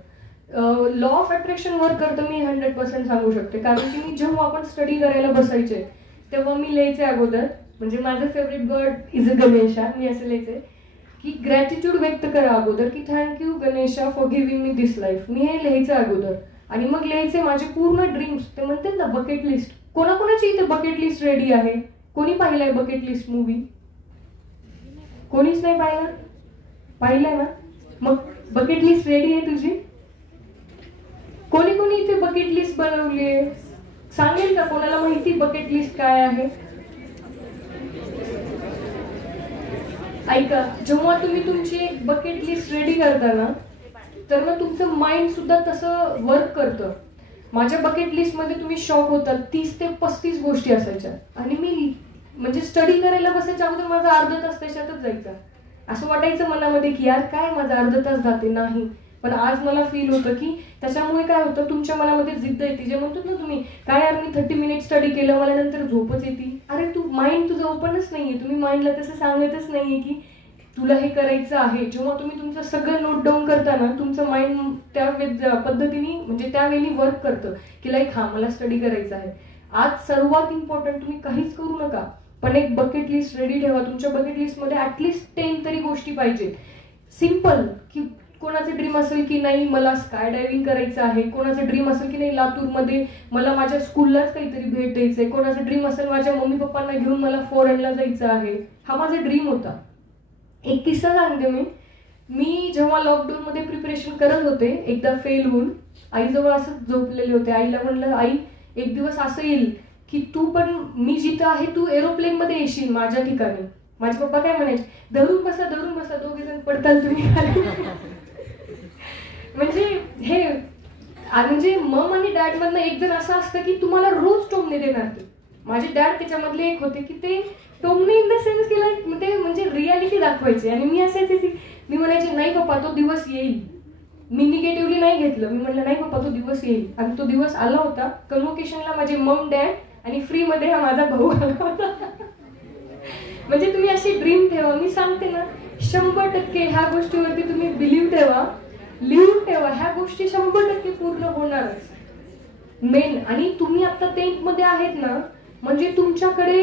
लॉ ऑफ अट्रॅक्शन वर्क करतं मी 100% सांगू शकते. कारण की मी जेव्हा आपण स्टडी करायला बसायचे तेव्हा मी लिहायचे अगोदर, म्हणजे माझं favourite god is a Ganesha. मी असं लिहायचे की ग्रॅटिट्यूड व्यक्त करा अगोदर की thank you Ganesha for giving me this life. मी हे लिहायचं अगोदर आणि मग लिहायचे माझे पूर्ण ड्रीम्स. ते म्हणतात ना बकेट लिस्ट. कोणाकोणाची इथे बकेट लिस्ट रेडी आहे? कोणी पाहिलाय बकेट लिस्ट मूवी? कोणीच नाही पाहिला? पाहिलाय ना? मग बकेट लिस्ट रेडी आहे तुझी? कोणी कोणी इथे बकेट लिस्ट बनवली आहे? सांगेल का कोणाला माहिती बकेट लिस्ट काय आहे? ऐका, जेव्हा तुम्ही तुमची एक बकेट लिस्ट रेडी करता ना, तर मग तुमचं माइंड सुद्धा तसं वर्क करतं. माझ्या बकेट लिस्ट मध्ये तुम्ही शॉक होतात, 30 ते 35 गोष्टी असायच्या. आणि मी म्हणजे स्टडी करायला बसायच्या अगोदर माझा अर्धा तास त्याच्यातच जायचा. असं वाटायचं मनामध्ये की यार काय माझा अर्धा तास जाते नाही. पण आज मला फील होतं की त्याच्यामुळे काय होतं, तुमच्या मनामध्ये जिद्द येते. जे म्हणतात ना तुम्ही, काय यार मी 30 मिनिट स्टडी केलं, मला नंतर झोपच येते. अरे तू माइंड तुझं ओपनच नाहीये. तुम्ही माइंडला तसं सांगतच नाहीये की तुला हे करायचं आहे. जेव्हा तुम्ही तुमचं सगळं नोट डाऊन करता ना, तुमचं माइंड त्या पद्धतीने म्हणजे त्यावेळी वर्क करतं की लाईक हा मला स्टडी करायचं आहे. आज सर्वात इम्पॉर्टंट, तुम्ही काहीच करू नका, पण एक बकेट लिस्ट रेडी ठेवा. तुमच्या बकेट लिस्टमध्ये ॲटलिस्ट 10 तरी गोष्टी पाहिजेत. सिम्पल, की कोणाचं ड्रीम असेल की नाही मला स्काय डायव्हिंग करायचं आहे, कोणाचं ड्रीम असेल की नाही लातूरमध्ये मला माझ्या स्कूललाच काहीतरी भेट द्यायचं आहे, कोणाचं ड्रीम असेल माझ्या मम्मी पप्पांना घेऊन मला फॉरेनला जायचं आहे. हा माझा ड्रीम होता. एक किस्सा सांगते मी जेव्हा लॉकडाऊनमध्ये प्रिपरेशन करत होते, एकदा फेल होऊन आईजवळ असंच झोपलेले होते. आईला म्हणलं, आई एक दिवस असं येईल की तू पण मी जिथं आहे तू एरोप्लेनमध्ये येशील माझ्या ठिकाणी. माझे पप्पा काय म्हणायचे, धरून बसा दोघे जण पडताल तुम्ही. म्हणजे हे म्हणजे मम आणि डॅड मधनं एक जण असं असतं की तुम्हाला रोज टोमणे देणार. ते माझे डॅड त्याच्यामधले एक होते की ते टोमणे इन द सेन्स केला ते म्हणजे रियालिटी दाखवायचे. आणि मी असायचे की मी म्हणायचे नाही पप्पा तो दिवस येईल. मी निगेटिव्हली नाही घेतलं. मी म्हणलं नाही पप्पा तो दिवस येईल. आणि तो दिवस आला होता. कन्व्होकेशनला माझे मम डॅड आणि फ्रीमध्ये हा माझा भाऊ आला होता. म्हणजे तुम्ही अशी ड्रीम ठेवा. मी सांगते ना 100% ह्या गोष्टीवरती तुम्ही बिलीव्ह ठेवा, लिहून ठेवा. ह्या गोष्टी 100% पूर्ण होणारच. मेन, आणि तुम्ही आता 10th मध्ये आहेत ना, म्हणजे तुमच्याकडे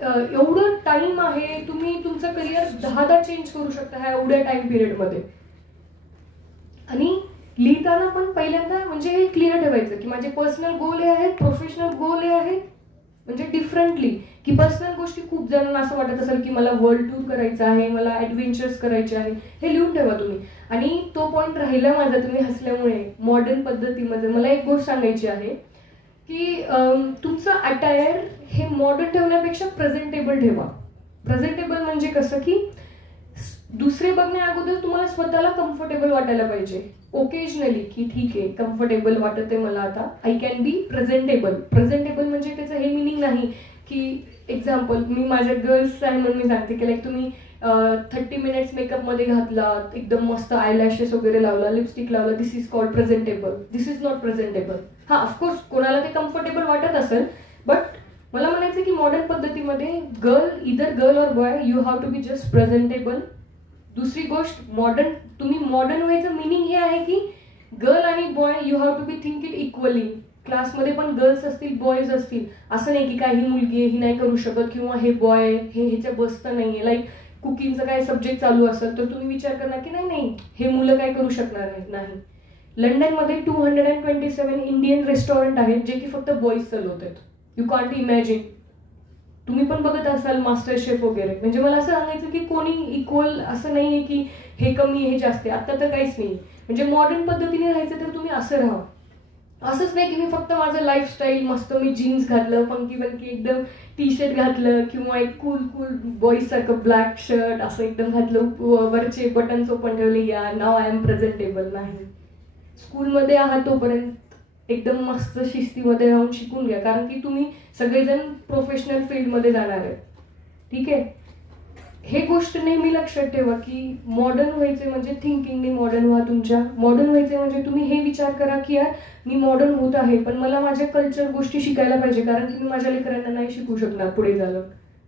एवढं टाइम आहे. तुम्ही तुमचं करिअर 10दा चेंज करू शकता ह्या एवढ्या टाइम पिरियडमध्ये. आणि लिहिताना पण पहिल्यांदा म्हणजे हे क्लिअर ठेवायचं की माझे पर्सनल गोल हे आहेत, प्रोफेशनल गोल हे आहेत. म्हणजे डिफरंटली की पर्सनल गोष्टी खूप जणांना असं वाटत असेल की मला वर्ल्ड टूर करायचं आहे, मला ॲडव्हेंचर्स करायचे आहे. हे लिहून ठेवा तुम्ही. आणि तो पॉईंट राहिला माझा तुम्ही हसल्यामुळे, मॉडर्न पद्धतीमध्ये मला एक गोष्ट सांगायची आहे की तुमचं अटायर हे मॉडर्न ठेवण्यापेक्षा प्रेझेंटेबल ठेवा. प्रेझेंटेबल म्हणजे कसं की दुसरे बघण्या अगोदर तुम्हाला स्वतःला कम्फर्टेबल वाटायला पाहिजे. ओकेजनली की ठीक आहे कम्फर्टेबल वाटत आहे मला आता, I can be presentable. Presentable म्हणजे त्याचं हे मिनिंग नाही की एक्झाम्पल मी माझ्या गर्ल्स आहे म्हणून मी सांगते की लाईक तुम्ही 30 मिनिट्स मेकअपमध्ये घातला, एकदम मस्त आयलॅशेस वगैरे लावला, लिपस्टिक लावला, this is called presentable. This is not presentable. हा ऑफकोर्स कोणाला ते कम्फर्टेबल वाटत असेल, बट मला म्हणायचं की मॉडर्न पद्धतीमध्ये girl or boy you have to be just presentable. दुसरी गोष्ट, मॉडर्न तुम्ही मॉडर्न व्हायचं मिनिंग हे आहे की गर्ल आणि boy you have to be think it equally. क्लासमध्ये पण गर्ल्स असतील बॉयज असतील. असं नाही की काही मुलगी आहे ही नाही करू शकत किंवा हे बॉय हे ह्याच्या बसतं नाहीये. लाईक कुकिंगचं काय सब्जेक्ट चालू असेल तर तुम्ही विचार करणार की नाही हे मुलं काय करू शकणार नाही. लंडनमध्ये 227 इंडियन रेस्टॉरंट आहेत जे की फक्त बॉईज चालवतात. यू कॉन्ट इमॅजिन. तुम्ही पण बघत असाल मास्टर शेफ वगैरे. म्हणजे मला असं सांगायचं की कोणी इक्वल असं नाहीये की हे कमी हे जास्त. आता तर काहीच नाही. म्हणजे मॉडर्न पद्धतीने राहायचं तर तुम्ही असं राहा. असंच नाही की मी फक्त माझं लाईफस्टाईल मस्त मी जीन्स घातलं, फंकी एकदम टी शर्ट घातलं किंवा एक कूल बॉईज सारखं ब्लॅक शर्ट असं एकदम घातलं, वरचे बटन्स ओपन ठेवले, या नाव आय एम प्रेझेंटेबल. नाही. स्कूलमध्ये आहात तोपर्यंत एकदम मस्त शिस्तीमध्ये राहून शिकून घ्या, कारण की तुम्ही सगळेजण प्रोफेशनल फील्डमध्ये जाणार आहे. ठीक आहे. हे गोष्ट नेहमी लक्षात ठेवा की मॉडर्न व्हायचे म्हणजे थिंकिंगने मॉडर्न व्हा. तुमच्या मॉडर्न व्हायचे म्हणजे तुम्ही हे विचार करा की यार मी मॉडर्न होत आहे पण मला माझ्या कल्चर गोष्टी शिकायला पाहिजे, कारण की मी माझ्या लेकरांना नाही शिकू शकणार पुढे झालं.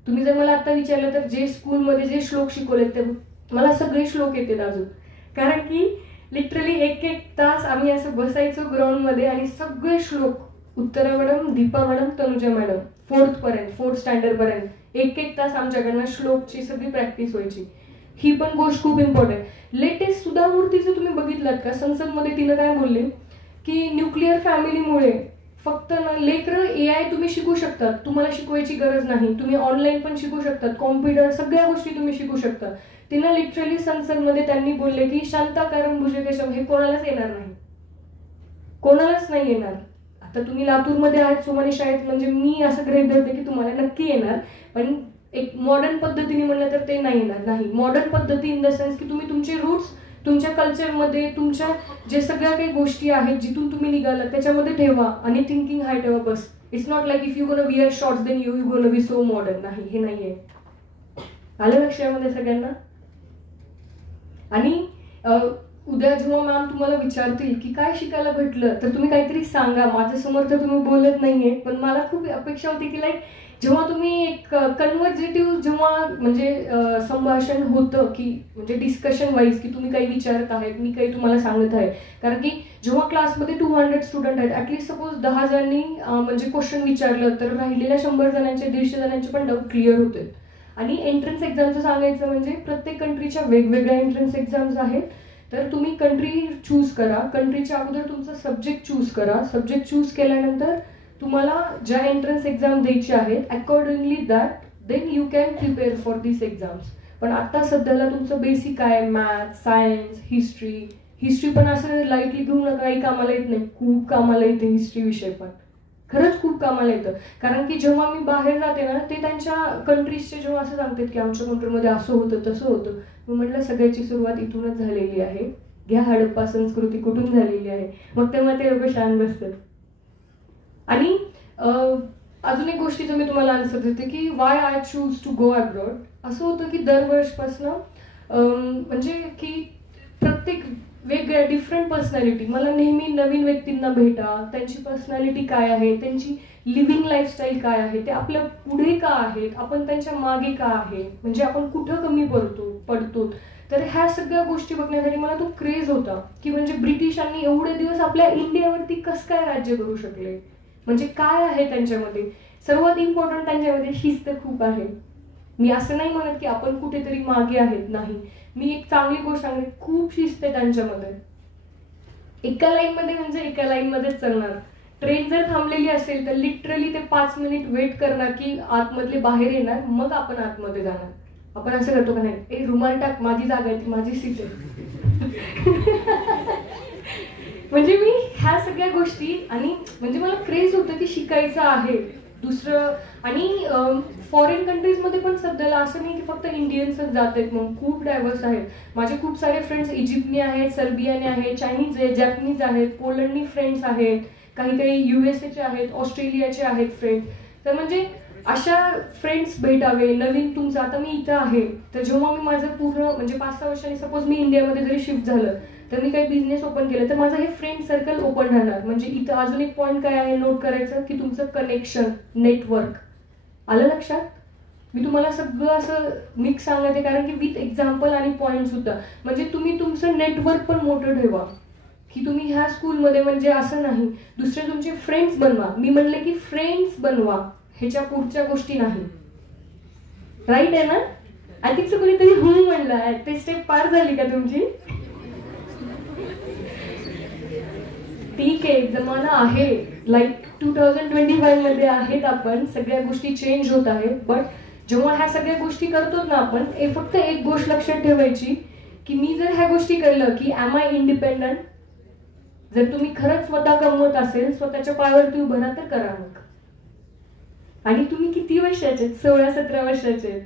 तुम्ही जर मला आता विचारलं तर जे स्कूलमध्ये जे श्लोक शिकवले ते मला सगळे श्लोक येतात अजून, कारण की लिटरली 1-1 तास आम्ही असं बसायचो ग्राउंडमध्ये आणि सगळे श्लोक Uttara madam, Deepa madam, Tanuja madam 4th standard पर्यंत 1-1 तास आमच्याकडनं श्लोकची सगळी प्रॅक्टिस व्हायची. ही पण गोष्ट खूप इम्पॉर्टंट. लेटेस्ट सुधा मूर्तीचं तुम्ही बघितलात का? संसदमध्ये तिनं काय बोलले की न्यूक्लिअर फॅमिलीमुळे फक्त ना लेकरं AI तुम्ही शिकू शकतात, तुम्हाला शिकवायची गरज नाही. तुम्ही ऑनलाईन पण शिकू शकतात, कॉम्प्युटर सगळ्या गोष्टी तुम्ही शिकू शकता. तिनं लिटरली संसदमध्ये त्यांनी बोलले की शांताकारम भुजगेशम हे कोणालाच येणार नाही. कोणालाच नाही येणार. आता तुम्ही लातूरमध्ये आहात सोमानी शाळेत, म्हणजे मी असं गृहीत धरते की तुम्हाला नक्की येणार, पण एक मॉडर्न पद्धतीने म्हणलं तर ते नाही येणार. नाही, मॉडर्न पद्धती इन द सेन्स की तुम्ही तुमचे रूट्स तुमच्या कल्चरमध्ये, तुमच्या जे सगळ्या काही गोष्टी आहेत जिथून तुम्ही निघालात त्याच्यामध्ये ठेवा आणि थिंकिंग हाय ठेवा बस. It's not like if you gonna wear shorts then you gonna be so modern. नाही, हे नाही आहे. आलं लक्षामध्ये सगळ्यांना? आणि उद्या जेव्हा मॅम तुम्हाला विचारतील की काय शिकायला भेटलं, तर तुम्ही काहीतरी सांगा. माझ्यासमोर तर तुम्ही बोलत नाहीये, पण मला खूप अपेक्षा होती की लाईक जेव्हा तुम्ही एक कन्व्हर्जेटिव्ह जेव्हा म्हणजे संभाषण होतं की म्हणजे डिस्कशन वाईज की तुम्ही काही विचारत आहेत, मी काही तुम्हाला सांगत आहे. कारण की जेव्हा क्लासमध्ये 200 स्टुडंट आहेत, ॲटलिस्ट सपोज 10 जणांनी म्हणजे क्वेश्चन विचारलं तर राहिलेल्या 100 जणांचे 150 जणांचे पण डाऊट क्लिअर होते. आणि एंट्रन्स एक्झामचं सांगायचं म्हणजे प्रत्येक कंट्रीच्या वेगवेगळ्या एंट्रन्स एक्झाम्स आहेत. तर तुम्ही कंट्री चूज करा. कंट्रीच्या अगोदर तुमचा सब्जेक्ट चूज करा. सब्जेक्ट चूज केल्यानंतर तुम्हाला ज्या एंट्रन्स एक्झाम द्यायची आहेत accordingly that then you can prepare for this exams. पण आता सध्याला तुमचं बेसिक आहे मॅथ, सायन्स, हिस्ट्री पण असं लाईटली घेऊ नका, काही कामाला येत नाही. खूप कामाला येते हिस्ट्री विषय, पण खरंच खूप कामाला येतं. कारण की जेव्हा मी बाहेर जाते ना, ते त्यांच्या कंट्रीजचे जेव्हा असं सांगतात की आमच्या कंट्रीमध्ये असं होतं तसं होतं, मी म्हटलं सगळ्याची सुरुवात इथूनच झालेली आहे. घ्या हडप्पा संस्कृती कुठून झालेली आहे, मग तेव्हा ते लोक शांत बसतात. आणि अजून एक गोष्टीचं मी तुम्हाला आन्सर देते की why I choose to go abroad. असं होतं की दरवर्षपासनं म्हणजे की प्रत्येक वेगळ्या डिफरंट पर्सनॅलिटी, मला नेहमी नवीन व्यक्तींना भेटा, त्यांची पर्सनॅलिटी काय आहे, त्यांची लिव्हिंग लाईफस्टाईल काय आहे, ते आपल्या पुढे का आहेत, आपण त्यांच्या मागे का आहे, म्हणजे आपण कुठं कमी पडतो. तर ह्या सगळ्या गोष्टी बघण्यासाठी मला तो क्रेज होता की म्हणजे ब्रिटिशांनी एवढे दिवस आपल्या इंडियावरती कसं काय राज्य करू शकले, म्हणजे काय आहे त्यांच्यामध्ये. सर्वात इम्पॉर्टंट त्यांच्यामध्ये शिस्त खूप आहे. मी असं नाही म्हणत की आपण कुठेतरी मागे आहेत, नाही. मी एक चांगली गोष्ट सांगते, खूप शिस्त आहे त्यांच्यामध्ये. एका लाईनमध्ये म्हणजे एका लाईनमध्येच चालणार. ट्रेन जर थांबलेली असेल तर लिटरली ते 5 मिनिट वेट करणार की आतमधले बाहेर येणार, मग आपण आतमध्ये जाणार. आपण असं करतो का नाही, ए रुमाल टाक, माझी जागा आहे, ती माझी सीट आहे. म्हणजे मी ह्या सगळ्या गोष्टी, आणि म्हणजे मला क्रेज होतं की शिकायचं आहे दुसरं. आणि फॉरेन कंट्रीजमध्ये पण सध्याला असं नाही की फक्त इंडियन्सच जात आहेत, मग खूप डायव्हर्स आहेत. माझे खूप सारे फ्रेंड्स इजिप्तने आहेत, सर्बियाने आहेत, चायनीज आहेत, जॅपनीज आहेत, पोलंडनी फ्रेंड्स आहेत, काही USA चे आहेत, ऑस्ट्रेलियाचे आहेत फ्रेंड्स. तर म्हणजे अशा फ्रेंड्स भेटावे नवीन. तुमचं आता मी इथं आहे, तर जेव्हा मी माझं पूर्ण म्हणजे 5-6 वर्षांनी सपोज मी इंडियामध्ये जरी शिफ्ट झालं, तर मी काही बिझनेस ओपन केलं, तर माझं हे फ्रेंड सर्कल ओपन राहणार. म्हणजे इथं अजून एक पॉईंट काय आहे नोट करायचं की तुमचं कनेक्शन, नेटवर्क. आलं लक्षात? मी तुम्हाला सगळं असं मिक्स सांगते कारण की विथ एक्झाम्पल आणि पॉईंट सुद्धा. म्हणजे तुम्ही तुमचं नेटवर्क पण मोठं ठेवा की तुम्ही ह्या स्कूलमध्ये म्हणजे असं नाही, दुसरे तुमचे फ्रेंड्स बनवा. मी म्हणले की फ्रेंड्स बनवा, ह्याच्या पुढच्या गोष्टी नाही. राईट आहे ना? आय थिंक सो कोणीतरी म्हणलं आहे. ते स्टेप पार झाली का तुमची? ठीक आहे, जमाना आहे, लाईक 2025 मध्ये आहेत आपण, सगळ्या गोष्टी चेंज होत आहेत. बट जेव्हा ह्या सगळ्या गोष्टी करतो ना आपण, फक्त एक गोष्ट लक्षात ठेवायची की मी जर ह्या गोष्टी केलं की ॲम आय इंडिपेंडंट. जर तुम्ही खरंच स्वतः कमवत असेल, स्वतःच्या पायावरती उभं राहा, तर करा मग. आणि तुम्ही किती वर्षाचे? 16-17 वर्षाचे.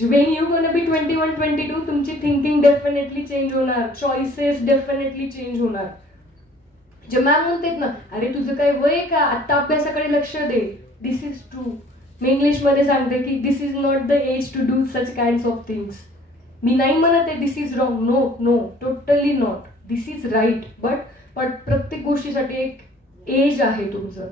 वेन यू गोना बी 21-22, तुमची थिंकिंग डेफिनेटली चेंज होणार, चॉईसेस डेफिनेटली चेंज होणार. जे मॅम म्हणतात ना, अरे तुझं काय वय का, आत्ता अभ्यासाकडे लक्ष दे. दिस इज ट्रू. मी इंग्लिशमध्ये सांगते की this is not the age to do such kinds of things. मी नाही म्हणत आहे this is wrong, no, totally not. This is right. But प्रत्येक गोष्टीसाठी एक एज आहे तुमचं.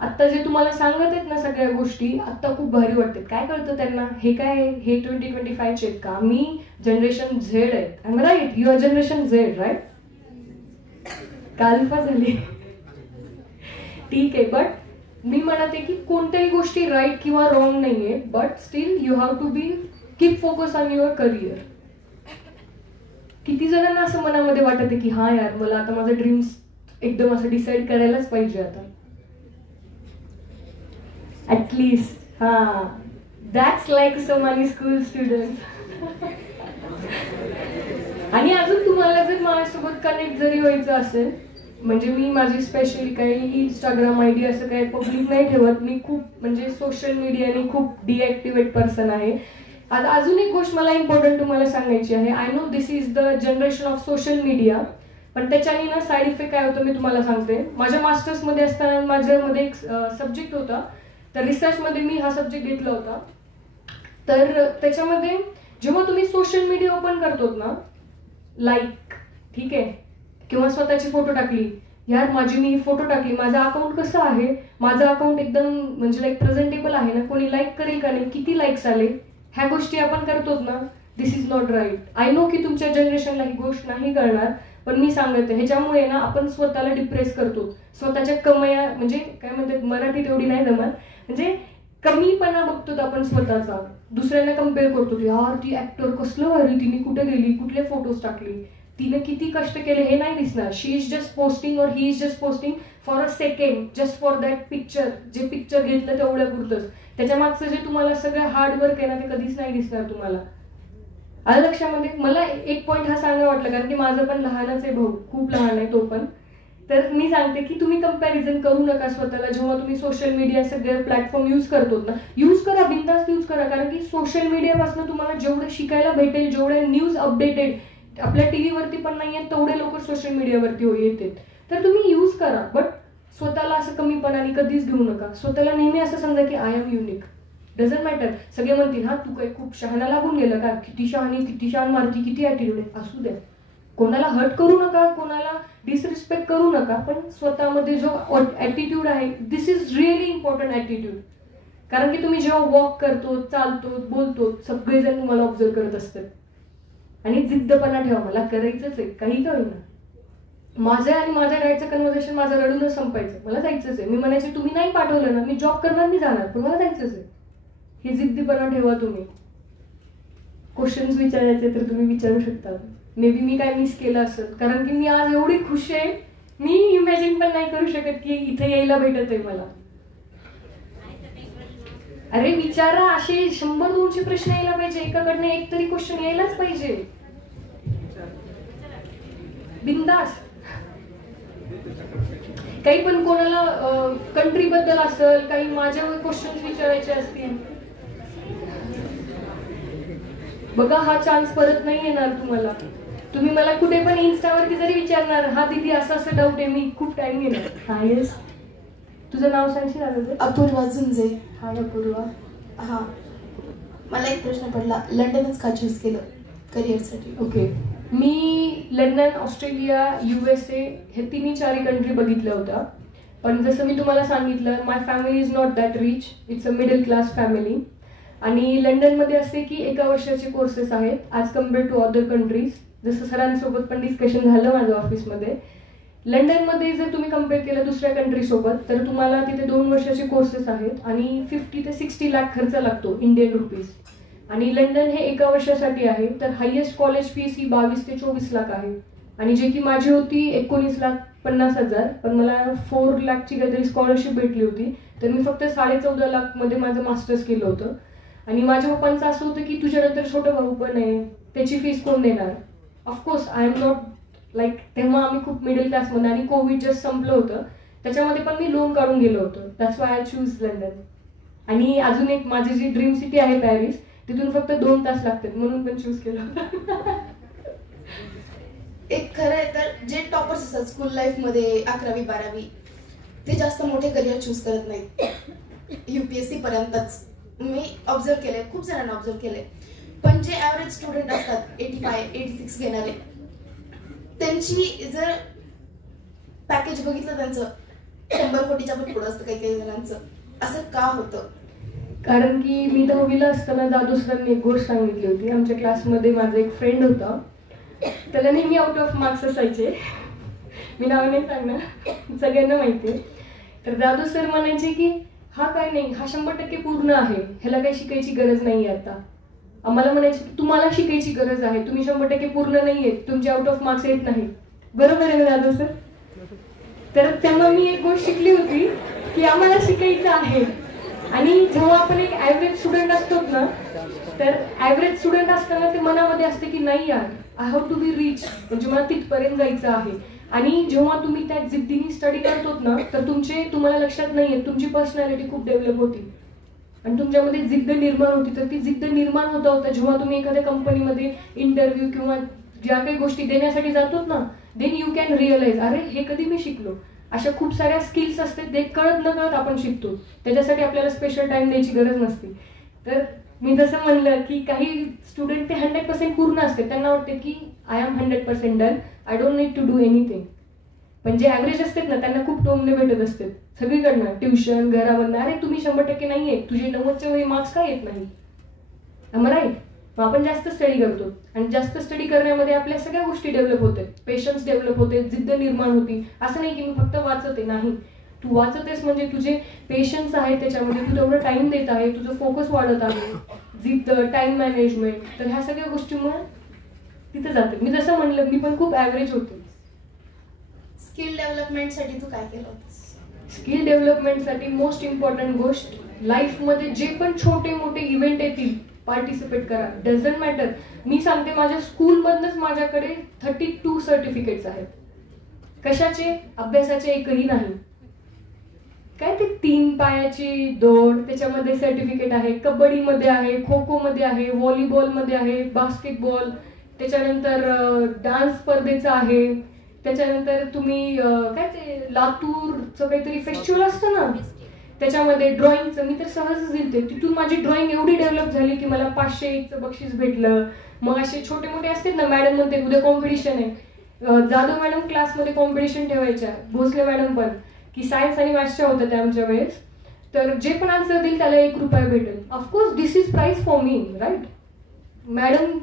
आत्ता जे तुम्हाला सांगत आहेत ना सगळ्या गोष्टी, आत्ता खूप भारी वाटतात. काय कळतं त्यांना, हे काय, हे 2025 आहेत का? मी जनरेशन झेड आहे. I am right? You are generation Z, right? काल्फा झाली. ठीक आहे, बट मी म्हणते की कोणत्याही गोष्टी राईट किंवा रॉंग नाहीये, but still you have to be keep focus on your career. किती जणांना असं मनामध्ये वाटत आहे की हा यार, मला आता माझं ड्रीम्स एकदम असं डिसाईड करायलाच पाहिजे आता. At least that's like Somani school student. आणि अजून तुम्हाला जर माझ्यासोबत कनेक्ट जरी व्हायचं असेल म्हणजे मी माझी स्पेशली काही इंस्टाग्राम आय डी असं काही पब्लिक नाही ठेवत. मी खूप म्हणजे सोशल मीडियाने खूप डिॲक्टिवेट पर्सन आहे. आता अजून एक गोष्ट मला इम्पॉर्टंट तुम्हाला सांगायची आहे. I know this is the generation of social media, पण त्याच्याने ना साईड इफेक्ट काय होतं मी तुम्हाला सांगते. माझ्या मास्टर्समध्ये असताना माझ्यामध्ये एक सब्जेक्ट होता, तर रिसर्चमध्ये मी हा सब्जेक्ट घेतला होता. तर त्याच्यामध्ये जेव्हा तुम्ही सोशल मीडिया ओपन करतो ना, लाईक ठीक आहे, किंवा स्वतःची फोटो टाकली, यार माझी मी फोटो टाकली, माझं अकाउंट कसं आहे, माझं अकाउंट एकदम म्हणजे लाईक प्रेझेंटेबल आहे ना, कोणी लाईक करेल का नाही, किती लाईक्स आले, ह्या गोष्टी आपण करतो ना, this is not right. I know की तुमच्या जनरेशनला ही गोष्ट नाही करणार, पण मी सांगते ह्याच्यामुळे ना आपण स्वतःला डिप्रेस करतो. स्वतःच्या कमया म्हणजे काय म्हणतात मराठीत एवढी नाही जमत, म्हणजे कमीपणा बघतो आपण स्वतःचा, दुसऱ्यांना कम्पेअर करतो की यार ती ऍक्टर कसलं भारी, तिने कुठे गेली, कुठले फोटोज टाकली, तिने किती कष्ट केले हे नाही दिसणार. शी इज जस्ट पोस्टिंग और he is just posting for a second, just for that picture. जे पिक्चर घेतलं तेवढ्या पुरतंच, त्याच्या मागचं जे तुम्हाला सगळं हार्डवर्क आहे ना ते कधीच नाही दिसणार तुम्हाला. आलं लक्षामध्ये. मला एक पॉईंट हा सांगा वाटलं, कारण की माझं पण लहानच आहे भाऊ, खूप लहान आहे तो पण. तर मी सांगते की तुम्ही कंपॅरिझन करू नका स्वतःला. जेव्हा तुम्ही सोशल मीडिया सगळे प्लॅटफॉर्म यूज करतो ना, यूज करा, बिनधास्त यूज करा, कारण की सोशल मीडियापासून तुम्हाला जेवढं शिकायला भेटेल, जेवढे न्यूज अपडेटेड आपल्या टीव्हीवरती पण नाही आहेत तेवढे लोक सोशल मीडियावरती येतात. तर तुम्ही यूज करा, बट स्वतःला असं कमीपणाने कधीच घेऊ नका. स्वतःला नेहमी असं समजा की I am unique. Doesn't matter. सगळे म्हणतील हा तू काय खूप शहाणा लागून गेलं का, किती शहाणी, किती शहाण मारती, किती ॲटिट्यूड आहे, असू द्या. कोणाला हर्ट करू नका, कोणाला डिसरिस्पेक्ट करू नका, पण स्वतःमध्ये जो ॲटिट्यूड आहे, this is really important attitude. कारण की तुम्ही जेव्हा वॉक करतो, चालतो, बोलतो, सगळेजण तुम्हाला ऑब्झर्व करत असतात. आणि जिद्दपणा ठेवा, मला करायचंच आहे, काही का होईना. माझं आणि माझ्या डॅडचं कन्व्हर्सेशन माझं रडूनच संपायचं, मला जायचंच आहे. मी म्हणायचे तुम्ही नाही पाठवलं ना, मी जॉब करणार नाही जाणार, पण मला जायचंच आहे. हे जिद्दीपणा ठेवा तुम्ही. क्वेश्चन्स विचारायचे तर तुम्ही विचारू शकता. मे बी मी काय मिस केलं असेल, कारण की मी आज एवढी खुश आहे, मी इमॅजिन पण नाही करू शकत की इथे यायला भेटत आहे मला. अरे विचारा, असे 100-200 प्रश्न यायला पाहिजे, एकाकडनं एक तरी क्वेश्चन यायलाच पाहिजे. बिंदास. काही पण कोणाला कंट्री बद्दल असेल, काही माझ्यावर क्वेश्चन्स विचारायचे असतील, बघा हा चान्स परत नाही येणार तुम्हाला. तुम्ही मला कुठे पण इन्स्टावरती जरी विचारणार, हा दीदी असं असं डाऊट आहे, मी खूप टाइम घेणार. हा येस. तुझं नाव सांगशील अगोदर? अपूर्वा झुंजे. हाय अपूर्वा. हां, मला एक प्रश्न पडला, लंडनच का चूज केलं करिअरसाठी? ओके, मी लंडन, ऑस्ट्रेलिया, USA हे 3-4 कंट्री बघितल्या होत्या. पण जसं मी तुम्हाला सांगितलं, my family is not that rich, it's a middle class family. आणि लंडनमध्ये असे की 1 वर्षाचे कोर्सेस आहेत as compare to other countries. जसं सरांसोबत पण डिस्कशन झालं माझं ऑफिसमध्ये. लंडनमध्ये जर तुम्ही कम्पेअर केलं दुसऱ्या कंट्रीसोबत, तर तुम्हाला तिथे 2 वर्षाचे कोर्सेस आहेत आणि 50 ते 60 लाख खर्च लागतो इंडियन रुपीज. आणि लंडन हे 1 वर्षासाठी आहे. तर हायेस्ट कॉलेज फीस ही 22 ते 24 लाख आहे. आणि जे की माझी होती 19,50,000, पण मला 4 लाखची काहीतरी स्कॉलरशिप भेटली होती. तर मी फक्त 14.5 लाखमध्ये माझं मास्टर्स केलं होतं. आणि माझ्या पप्पांचं असं होतं की तुझ्यानंतर छोटं भाऊ पण आहे, त्याची फीस कोण देणार. Of course I am not like, तेव्हा आम्ही खूप मिडल क्लासमध्ये, आणि कोविड जस्ट संपलं होतं, त्याच्यामध्ये पण मी लोन काढून गेलो होतो. That's why I choose London. आणि अजून एक माझी जी ड्रीम सिटी आहे पॅरिस, तिथून फक्त 2 तास लागतात, म्हणून पण चूज केलं होतं. एक खरं आहे तर जे टॉपर्स असतात स्कूल लाईफमध्ये 11वी-12वी, ते जास्त मोठे करिअर चूज करत नाहीत. UPSC पर्यंतच मी ऑब्झर्व केले, खूप जणांना ऑब्झर्व केले. पण जे ॲव्हरेज स्टुडंट असतात 85-86 घेणारे, त्यांची जर पॅकेज बघितलं त्यांचं 100 कोटीच्या पण पुढं असतं काही काही जणांचं. असं का होतं? कारण की मी 10वीला असताना जाधव सरांनी एक गोष्ट सांगितली होती. आमच्या क्लासमध्ये माझा एक फ्रेंड होता, त्याला नेहमी आउट ऑफ मार्क्स असायचे. मी नाव नाही सांगणार, सगळ्यांना माहिती आहे. तर जाधव सर म्हणायचे की हा काय नाही, हा 100% पूर्ण आहे, ह्याला काही शिकायची गरज नाही आहे. आता आम्हाला म्हणायचे की तुम्हाला शिकायची गरज आहे, तुम्ही 100% पूर्ण नाही आहेत, तुमचे आउट ऑफ मार्क्स येत नाही. बरोबर आहे ना जाधव सर? तर तेव्हा मी एक गोष्ट शिकली होती की आम्हाला शिकायचं आहे. आणि जेव्हा आपण एक ॲव्हरेज स्टुडंट असतो ना, तर ॲव्हरेज स्टुडंट असताना ते मनामध्ये असते की नाही यार, I have to be rich, म्हणजे मला तिथपर्यंत जायचं आहे. आणि जेव्हा तुम्ही त्या जिद्दीने स्टडी करतोत ना, तर तुम्हाला लक्षात नाही येत तुमची पर्सनॅलिटी खूप डेव्हलप होती आणि तुमच्यामध्ये जिद्द निर्माण होती. तर ती जिद्द निर्माण होता जेव्हा तुम्ही एखाद्या कंपनीमध्ये इंटरव्ह्यू किंवा ज्या काही गोष्टी देण्यासाठी जातोत ना, देन यू कॅन रिअलाइज, अरे हे कधी मी शिकलो. अशा खूप साऱ्या स्किल्स असतात ते कळत न कळत आपण शिकतो. त्याच्यासाठी आपल्याला स्पेशल टाइम द्यायची गरज नसते. तर मी जसं म्हणलं की काही स्टुडंट ते 100% पूर्ण असते, त्यांना वाटते की I am 100% done, I don't need to do anything. पण जे ॲव्हरेज असतात ना त्यांना खूप टोमणे भेटत असतात सगळीकडनं, ट्युशन, घरावरनं, अरे तुम्ही 100% नाही आहे, तुझे 90च्या वेळी मार्क्स का येत नाही. राईट. मग आपण जास्त स्टडी करतो आणि जास्त स्टडी करण्यामध्ये आपल्या सगळ्या गोष्टी डेव्हलप होते, पेशन्स डेव्हलप होते, जिद्द निर्माण होती. असं नाही की मी फक्त वाचते, नाही, तू वाचतेस म्हणजे तुझे पेशन्स आहे त्याच्यामध्ये, तू तेवढं टाइम देत आहे, तुझं फोकस वाढत आहे, जिद्द, टाइम मॅनेजमेंट. तर ह्या सगळ्या गोष्टीमुळे तिथे जाते. मी जसं म्हणलं मी पण खूप ॲव्हरेज होते. स्किल डेव्हलपमेंटसाठी तू काय केलं होतंस? स्किल डेव्हलपमेंटसाठी मोस्ट इम्पॉर्टंट गोष्ट, लाईफमध्ये जे पण छोटे मोठे इव्हेंट येतील पार्टिसिपेट करा. Doesn't matter. मी सांगते माझ्या स्कूलमधनंच माझ्याकडे 32 सर्टिफिकेट्स आहेत. कशाचे? अभ्यासाचे एकही नाही. काय ते 3 पायाची दौड त्याच्यामध्ये सर्टिफिकेट आहे, कबड्डीमध्ये आहे, खो खोमध्ये आहे, व्हॉलीबॉलमध्ये आहे, बास्केटबॉल, त्याच्यानंतर डान्स स्पर्धेचं आहे, त्याच्यानंतर तुम्ही काय ते लातूरचं काहीतरी फेस्टिवल असतं ना त्याच्यामध्ये ड्रॉइंगचं मी तर सहजच दिलते. तिथून माझी ड्रॉइंग एवढी डेव्हलप झाली की मला 501चं बक्षीस भेटलं. मग असे छोटे मोठे असतात ना, मॅडम म्हणते उद्या कॉम्पिटिशन आहे, जाधव मॅडम क्लासमध्ये कॉम्पिटिशन ठेवायच्या, भोसले मॅडम पण, की सायन्स आणि मॅथ्सच्या होत्या त्या आमच्या वेळेस. तर जे पण आन्सर देईल त्याला 1 रुपया भेटेल. Of course this is price for me, right. Madam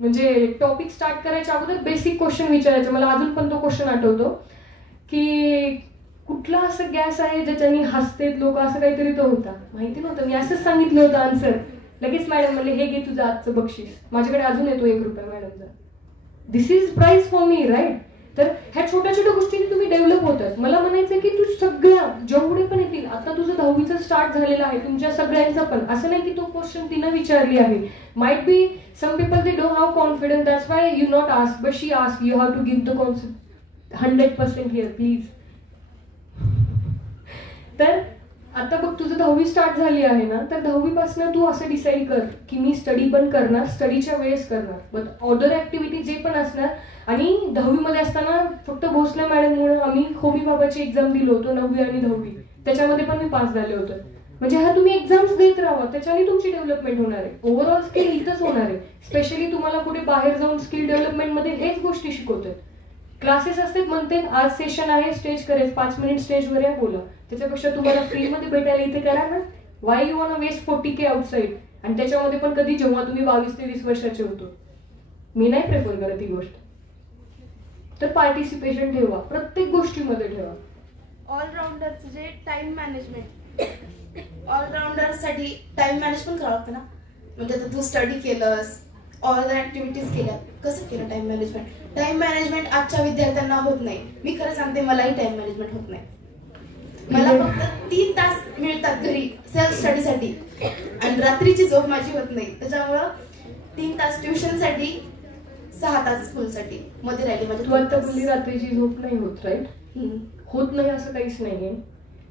म्हणजे टॉपिक स्टार्ट करायच्या अगोदर बेसिक क्वेश्चन विचारायचं. मला अजून पण तो क्वेश्चन आठवतो की कुठला असं गॅस आहे ज्याच्याने हसतेत लोक, असं काहीतरी तो होता, माहिती नव्हतं. मी असंच सांगितलं होतं आन्सर. लगेच मॅडम म्हणले हे घे तुझं आजचं बक्षीस. माझ्याकडे अजून येतो 1 रुपया मॅडमचा. This is price for me, right. तर ह्या छोट्या छोट्या गोष्टींनी तुम्ही डेव्हलप होतात. मला म्हणायचं की तू सगळ्या जेवढे पण येतील, आता तुझं 10वीचं स्टार्ट झालेलं आहे तुमच्या सगळ्यांचं पण, असं नाही की तो क्वेश्चन तिनं विचारली आहे. Might be some people they don't have confidence, that's why you not ask, but she ask. You have to give the concept 100% here please. तर आता बघ तुझं 10वी स्टार्ट झाली आहे ना, तर 10वीपासून तू असं डिसाईड कर की मी स्टडी पण करणार, स्टडीच्या वेळेस करणार, बट अदर ऍक्टिव्हिटी जे पण असणार. आणि 10वीमध्ये असताना फक्त भोसले मॅडममुळे आम्ही होमी बाबाची एक्झाम दिलो होतो 9वी आणि 10वी, त्याच्यामध्ये पण मी पास झाले होते. म्हणजे हा तुम्ही एक्झाम्स देत राहा, त्याच्याने तुमची डेव्हलपमेंट होणार आहे. ओव्हरऑल स्किल इथंच होणार आहे. स्पेशली तुम्हाला कुठे बाहेर जाऊन स्किल डेव्हलपमेंटमध्ये हेच गोष्टी शिकवतात. क्लासेस असतात म्हणते आज सेशन आहे, स्टेज करेल, 5 मिनिट स्टेजवर या बोला. त्याच्यापेक्षा तुम्हाला फ्रीमध्ये भेटायला इथे करा ना. Why you want waste 40K outside, आणि त्याच्यामध्ये पण कधी जेव्हा तुम्ही 22 ते 20 वर्षाचे होतो. मी नाही प्रेफर करत ही गोष्ट. तर पार्टिसिपेशन ठेवा, प्रत्येक गोष्टीमध्ये ठेवा. ऑलराऊंडरचं जे टाइम मॅनेजमेंट, ऑलराऊंडरसाठी टाइम मॅनेज पण करावं लागतं ना. म्हणजे आता तू स्टडी केलंस, ऑल ऍक्टिव्हिटीज केल्या, कसं केलं टाइम मॅनेजमेंट? टाइम मॅनेजमेंट आजच्या विद्यार्थ्यांना होत नाही. मी खरं सांगते, मलाही टाइम मॅनेजमेंट होत नाही. मला फक्त 3 तास मिळतात घरी सेल्फ स्टडीसाठी, आणि रात्रीची झोप माझी होत नाही. त्याच्यामुळं 3 तास ट्युशनसाठी, 6 तास स्कूलसाठी मध्ये राहिली माझी. तू आता बोलली रात्रीची झोप नाही होत, राईट? होत नाही असं काहीच नाहीये.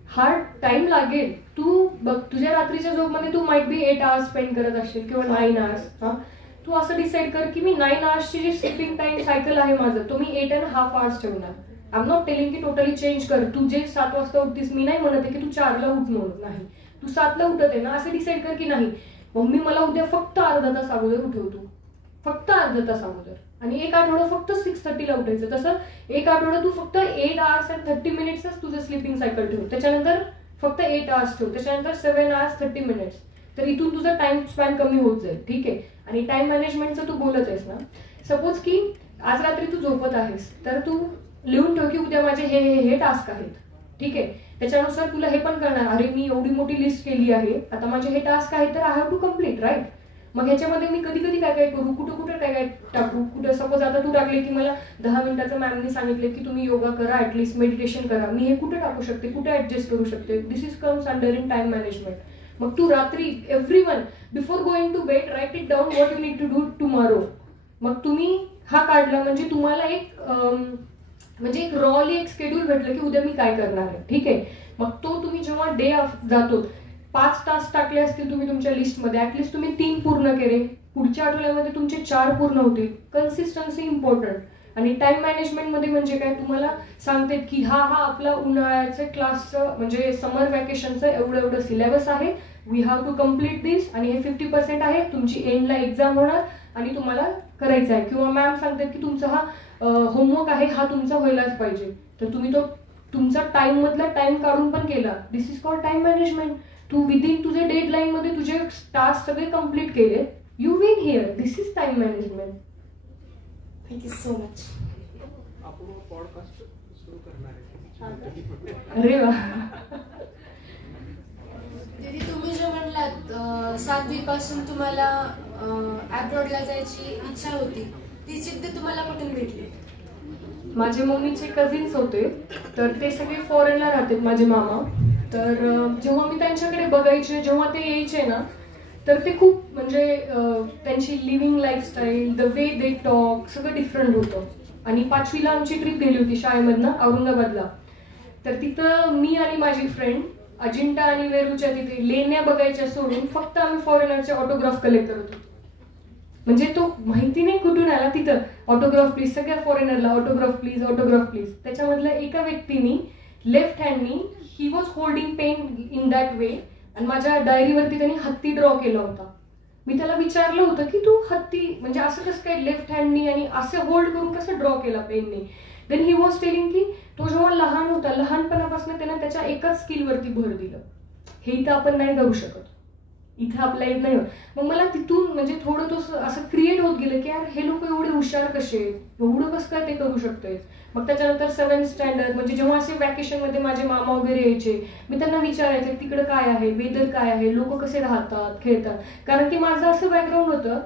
हा टाइम लागेल. तू बघ तुझ्या रात्रीच्या झोपमध्ये तू माइट बी 8 आवर्स स्पेंड करत असशील किंवा 9 आवर्स. हा, तू असं डिसाईड कर की मी 9 आवर्सची जी स्लीपिंग टाइम सायकल आहे माझं, तो मी 8.5 आवर्स ठेवणार. आय एम नॉट टेलिंग की टोटली चेंज कर. तू जे 7 वाजता उठतीस, मी नाही म्हणत आहे की तू 4ला उठ म्हणून, नाही. तू 7ला उठत आहे ना, असं डिसाईड कर की नाही मम्मी मला उद्या फक्त अर्धा तास अगोदर उठवतो, फक्त अर्धा तास अगोदर. आणि एक आठवडा फक्त 6:30ला उठायचं. तसं एक आठवडा तू फक्त 8 आवर्स and 30 मिनिट्सच तुझं स्लीपिंग सायकल ठेव. त्याच्यानंतर फक्त 8 आवर्स ठेव, त्याच्यानंतर 7 आवर्स 30 मिनिट्स. तर इथून तुझा टाइम स्पॅन कमी होत जाईल, ठीक आहे. आणि टाइम मॅनेजमेंटचं तू बोलत आहेस ना, सपोज की आज रात्री तू झोपत आहेस, तर तू लिहून ठेव की उद्या माझे हे हे हे टास्क आहेत, ठीक आहे. त्याच्यानुसार तुला हे पण करणार, अरे मी एवढी मोठी लिस्ट केली आहे, आता माझे हे टास्क आहेत, तर I have to complete, right. मग ह्याच्यामध्ये मी कधी कधी काय काय करू, कुठं कुठं काय काय टाकू, कुठं सपोज आता तू टाकले की मला 10 मिनिटाचं मॅमने सांगितले की तुम्ही योगा करा, ऍटलीस्ट मेडिटेशन करा, मी हे कुठे टाकू शकते, कुठे ऍडजस्ट करू शकते. This is comes under in time management. मग तू रात्री everyone before going to bed write it down what you need to do tomorrow. मग तुम्ही हा काढला म्हणजे तुम्हाला एक म्हणजे एक रॉली एक शेड्यूल भेटलं की उद्या मी काय करणार आहे, ठीक आहे. मग तो तुम्ही जेव्हा डे जातो, 5 तास टाकले असतील तुम्ही तुमच्या लिस्टमध्ये, ऍटलिस्ट तुम्ही 3 पूर्ण केले, पुढच्या आठवड्यामध्ये तुमचे 4 पूर्ण होतील. Consistency important. आणि टाइम मॅनेजमेंटमध्ये म्हणजे काय, तुम्हाला सांगते की हा आपला उन्हाळ्याचं क्लासचं म्हणजे समर वॅकेशनचं एवढं सिलेबस आहे, वी हॅव टू कम्प्लीट दिस, आणि हे 50% आहे, तुमची एंडला एक्झाम होणार आणि तुम्हाला करायचं आहे. किंवा मॅम सांगतात की तुमचा हा होमवर्क आहे, हा तुमचा व्हायलाच पाहिजे, तर तुम्ही तो तुमचा टाइम मधला टाइम काढून पण केला. This is called time management. तू विदिन तुझे डेडलाईन मध्ये तुझे टास्क सगळे कम्प्लीट केले, you win here. This is time management. Thank you so much. अरे वा. दीदी, तुम्ही जे म्हणलात 7वी पासून तुम्हाला अब्रॉडला जायची इच्छा होती, ती जिद्द तुम्हाला कुठून भेटली? माझे मम्मीचे कझिन्स होते, तर ते सगळे फॉरेनला राहतात, माझे मामा. तर जेव्हा मी त्यांच्याकडे बघायचे, जेव्हा ते यायचे ना, तर ते खूप म्हणजे त्यांची living lifestyle, the way they talk, सगळं डिफरंट होतं. आणि 5वीला आमची ट्रिप गेली होती शाळेमधनं औरंगाबादला. तर तिथं मी आणि माझी फ्रेंड अजिंठा आणि वेरूळच्या तिथे लेण्या बघायच्या सोडून फक्त आम्ही फॉरेनरचे ऑटोग्राफ कलेक्ट करत होतो. म्हणजे तो माहिती नाही कुठून आला, तिथं ऑटोग्राफ प्लीज, सगळ्या फॉरेनरला ऑटोग्राफ प्लीज, ऑटोग्राफ प्लीज. त्याच्यामधल्या एका व्यक्तीनी लेफ्ट हँडनी he was holding pen in that way, आणि माझ्या डायरीवरती त्यांनी हत्ती ड्रॉ केला होता. मी त्याला विचारलं होतं की तू हत्ती म्हणजे असं कसं काय लेफ्ट हँडनी आणि असं होल्ड करून कसं ड्रॉ केला पेननी. देन ही वॉज टेलिंग की तो जेव्हा लहान होता, लहानपणापासून त्यानं त्याच्या एकाच स्किलवरती भर दिलं. हे इथं आपण नाही करू शकत, इथं आपल्या येत नाही. मग मला तिथून म्हणजे थोडं तो असं क्रिएट होत गेलं की यार हे लोक एवढे हुशार कसे आहेत, एवढं कसं काय ते करू शकतोय. मग त्याच्यानंतर 7th स्टँडर्ड म्हणजे जेव्हा असे वॅकेशनमध्ये माझे मामा वगैरे यायचे, मी त्यांना विचारायचे तिकडं काय आहे, वेदर काय आहे, लोक कसे राहतात, खेळतात. कारण की माझं असं बॅकग्राऊंड होतं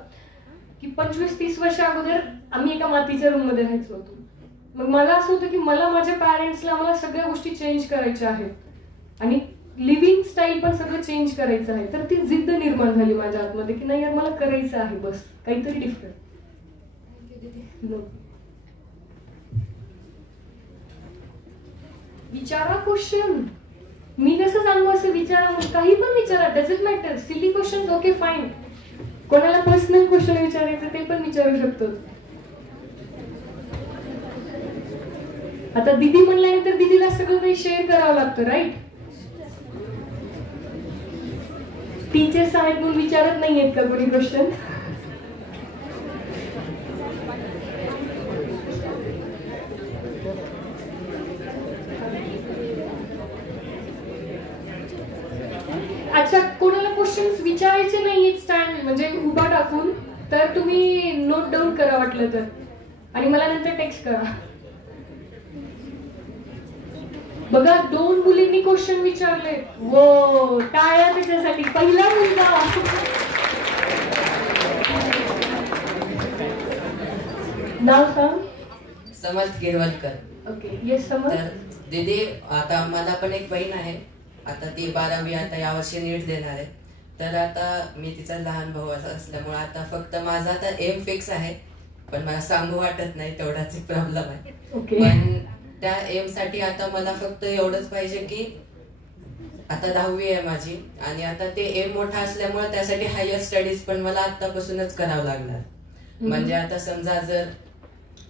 की 25-30 वर्ष अगोदर आम्ही एका मातीच्या रूममध्ये राहायचो होतो. मग मला असं होतं की मला माझ्या पॅरेंट्सला मला सगळ्या गोष्टी चेंज करायच्या आहेत आणि लिव्हिंग स्टाईल पण सगळं चेंज करायचं आहे. तर ती जिद्द निर्माण झाली माझ्या आतमध्ये की नाही यार मला करायचं आहे, बस काहीतरी डिफरंट. विचारा क्वेश्चन, मी कसं सांगू असं विचारा, काही पण विचारा, doesn't matter. Silly question okay fine, कोणाला पर्सनल क्वेश्चन विचारायचं ते पण विचारू शकतो. आता दीदी म्हणल्यानंतर दीदीला सगळं काही शेअर करावं लागतं, राईट. टीचर्स आहेत म्हणून विचारत नाहीयेत का कोणी क्वेश्चन? अच्छा, कोणाला क्वेश्चन्स विचारायचे नाहीयेत स्टँड म्हणजे उभा टाकून, तर तुम्ही नोट डाऊन करा वाटलं तर, आणि मला नंतर टेक्स्ट करा. बघा 2 मुलींनी क्वेश्चन विचारले, वो टाळ्या त्याच्यासाठी. पहिला मुलगा नाव सांग. समर्थ गिरवलकर. ओके, येस समर्थ. तर दीदी, आता मला पण एक बहीण आहे, आता ती 12वी आता यावर्षी नीट देणार आहे. तर आता मी तिचा लहान भाऊ असल्यामुळे आता फक्त माझा आता एम फिक्स आहे, पण मला सांगू वाटत नाही, तेवढाच एक प्रॉब्लेम आहे. पण त्या एम साठी आता मला फक्त एवढंच पाहिजे की आता 10वी आहे माझी, आणि आता ते एम मोठा असल्यामुळे त्यासाठी हायर स्टडीज पण मला आतापासूनच करावं लागणार. म्हणजे आता समजा जर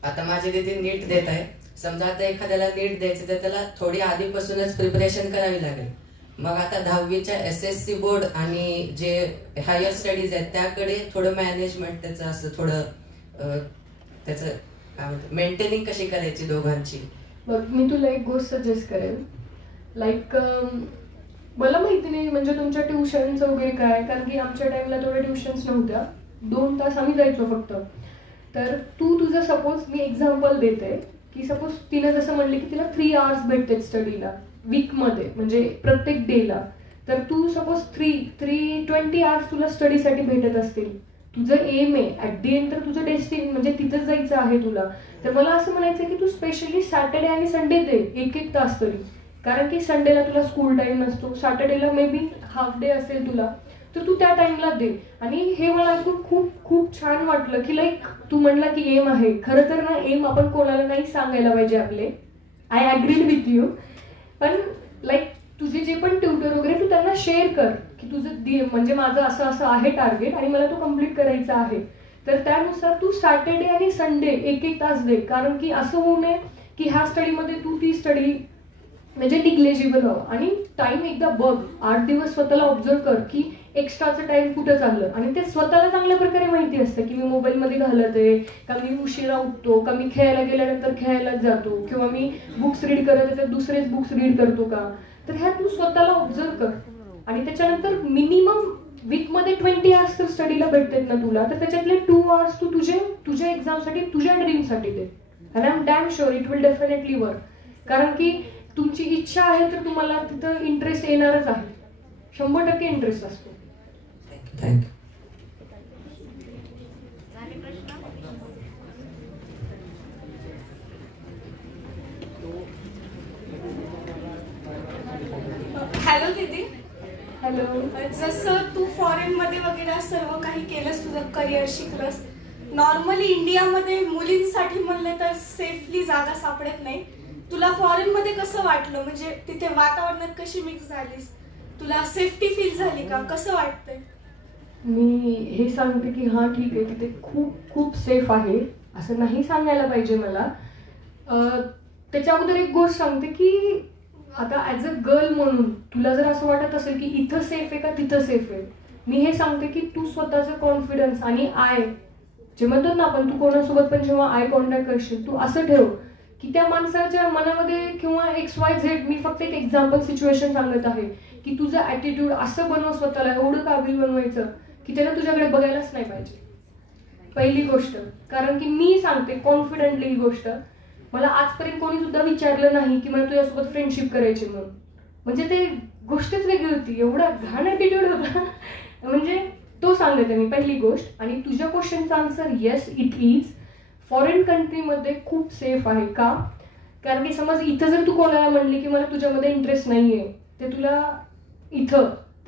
आता माझी दीदी नीट देत आहे, समजा आता एखाद्याला नीट द्यायचं तर त्याला थोडी आधीपासूनच प्रिपरेशन करावी लागेल. मग आता 10वीच्या SSC बोर्ड आणि जे हायर स्टडीज आहेत त्याकडे थोडं मॅनेजमेंट त्याचं असं थोडं त्याचं काय म्हणतात मेंटेनिंग कशी करायची दोघांची. बघ, मी तुला एक गोष्ट सजेस्ट करेन. लाईक मला माहिती नाही म्हणजे तुमच्या ट्युशनचं वगैरे काय, कारण की आमच्या टाइमला तेवढ्या ट्युशन्स नव्हत्या, 2 तास आम्ही जायचो फक्त. तर तू तुझं सपोज, मी एक्झाम्पल देते की सपोज तिला जसं म्हणले की तिला 3 hours भेटतात स्टडीला वीकमध्ये, म्हणजे प्रत्येक डेला. तर तू सपोज 20 hours तुला स्टडीसाठी भेटत असतील, तुझं एम आहे ॲट दी एंड, तर तुझं डेस्टिनी म्हणजे तिथंच जायचं आहे तुला. तर मला असं म्हणायचं की तू स्पेशली सॅटर्डे आणि संडे दे 1-1 तास तरी, कारण की संडेला तुला स्कूल टाईम नसतो, सॅटर्डेला मे बी हाफ डे असेल तुला. तर तू त्या टाइमला दे. आणि हे मला ऐकून खूप खूप छान वाटलं की लाईक तू म्हणला की एम आहे. खरं तर ना एम आपण कोणाला नाही सांगायला पाहिजे आपले. I agreed with you. पण लाईक तुझे जे पण ट्युटर वगैरे तू त्यांना शेअर कर की तुझं म्हणजे माझं असं असं आहे टार्गेट आणि मला तो कम्प्लीट करायचा आहे. तर त्यानुसार तू सॅटर्डे आणि संडे 1-1 तास दे. कारण की असं होऊ नये की ह्या स्टडीमध्ये तू ती स्टडी म्हणजे निग्लेजिबल व्हावं. आणि टाइम एकदा बघ, 8 दिवस स्वतःला ऑब्झर्व कर की एक्स्ट्राचं टाइम कुठं चाललं. आणि ते स्वतःला चांगल्या प्रकारे माहिती असतं की मी मोबाईलमध्ये घालते का, मी उशिरा उठतो का, मी खेळायला गेल्यानंतर खेळायलाच जातो, किंवा मी बुक्स रीड करत आहे तर दुसरेच बुक्स रीड करतो का. तर ह्या तू स्वतःला ऑब्झर्व कर. आणि त्याच्यानंतर मिनिमम वीकमध्ये 20 आवर्स तर स्टडीला भेटतात ना तुला, तर त्याच्यातले 2 आवर्स तू तुझ्या एक्झामसाठी, तुझ्या ड्रीमसाठी दे. And I am damn sure it will definitely work. कारण की तुमची इच्छा आहे तर तुम्हाला तिथं इंटरेस्ट येणारच आहे. 100% इंटरेस्ट असतो. थँक्यू. हॅलो दीदी. हॅलो. जसं तू फॉरेनमध्ये वगैरे सर्व काही केलंस, तुझं करिअर शिकलंस, नॉर्मली इंडियामध्ये मुलींसाठी म्हणले तर सेफली जागा सापडत नाही. तुला फॉरेनमध्ये कसं वाटलं, म्हणजे तिथे वातावरणात कशी मिक्स झालीस, तुला सेफ्टी फील झाली का, कसं वाटतंय? मी हे सांगते की हां ठीक आहे, तिथे खूप खूप सेफ आहे असं नाही सांगायला पाहिजे मला. त्याच्या अगोदर एक गोष्ट सांगते की आता ॲज अ गर्ल म्हणून तुला जर असं वाटत असेल की इथं सेफ आहे का तिथं सेफ आहे, मी हे सांगते की तू स्वतःचं कॉन्फिडन्स आणि जे म्हणतात ना आपण, तू कोणासोबत पण जेव्हा आय कॉन्टॅक्ट करशील तू असं ठेव की त्या माणसाच्या मनामध्ये किंवा XYZ, मी फक्त एक एक्झाम्पल सिच्युएशन सांगत आहे की तुझं ॲटिट्यूड असं बनव स्वतःला, एवढं काबिल बनवायचं की त्याला तुझ्याकडे बघायलाच नाही पाहिजे. पहिली गोष्ट. कारण की मी सांगते कॉन्फिडेंटली ही गोष्ट, मला आजपर्यंत कोणी सुद्धा विचारलं नाही की मला तुझ्यासोबत फ्रेंडशिप करायची म्हणून. म्हणजे ते गोष्टच वेगळी होती, एवढा घाण ॲटिट्यूड होता. म्हणजे तो सांगते मी पहिली गोष्ट. आणि तुझ्या क्वेश्चनचा answer yes it is. Foreign कंट्रीमध्ये खूप सेफ आहे का, कारण की समज इथं जर तू कोणाला म्हणली की मला तुझ्यामध्ये इंटरेस्ट नाही आहे, ते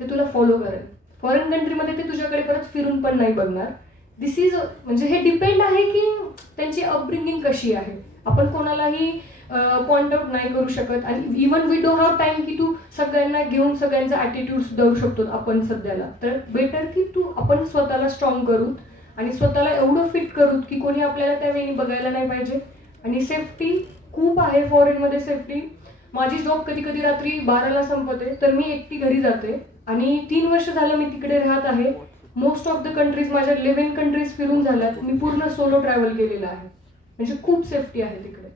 तुला फॉलो करेल. फॉरेन कंट्रीमध्ये ते तुझ्याकडे परत फिरून पण नाही बघणार. दिस इज म्हणजे हे डिपेंड आहे की त्यांची अपब्रिंगिंग कशी आहे. आपण कोणालाही पॉइंट आउट नाही करू शकत. आणि even we don't have time की तू सगळ्यांना घेऊन सगळ्यांचा ॲटिट्यूड सुधारू शकतो आपण सध्याला. तर बेटर की आपण स्वतःला स्ट्रॉंग करू आणि स्वतःला एवढं फिट करू की कोणी आपल्याला त्यावेळी बघायला नाही पाहिजे. आणि सेफ्टी खूप आहे फॉरेनमध्ये सेफ्टी. माझी जॉब कधी कधी रात्री 12ला संपते तर मी एकटी घरी जाते. आणि 3 वर्ष झालं मी तिकडे राहत आहे. मोस्ट ऑफ द कंट्रीज, माझ्या 11 कंट्रीज फिरून झाल्यात. मी पूर्ण सोलो ट्रॅव्हल केलेला आहे. म्हणजे खूप सेफ्टी आहे तिकडे.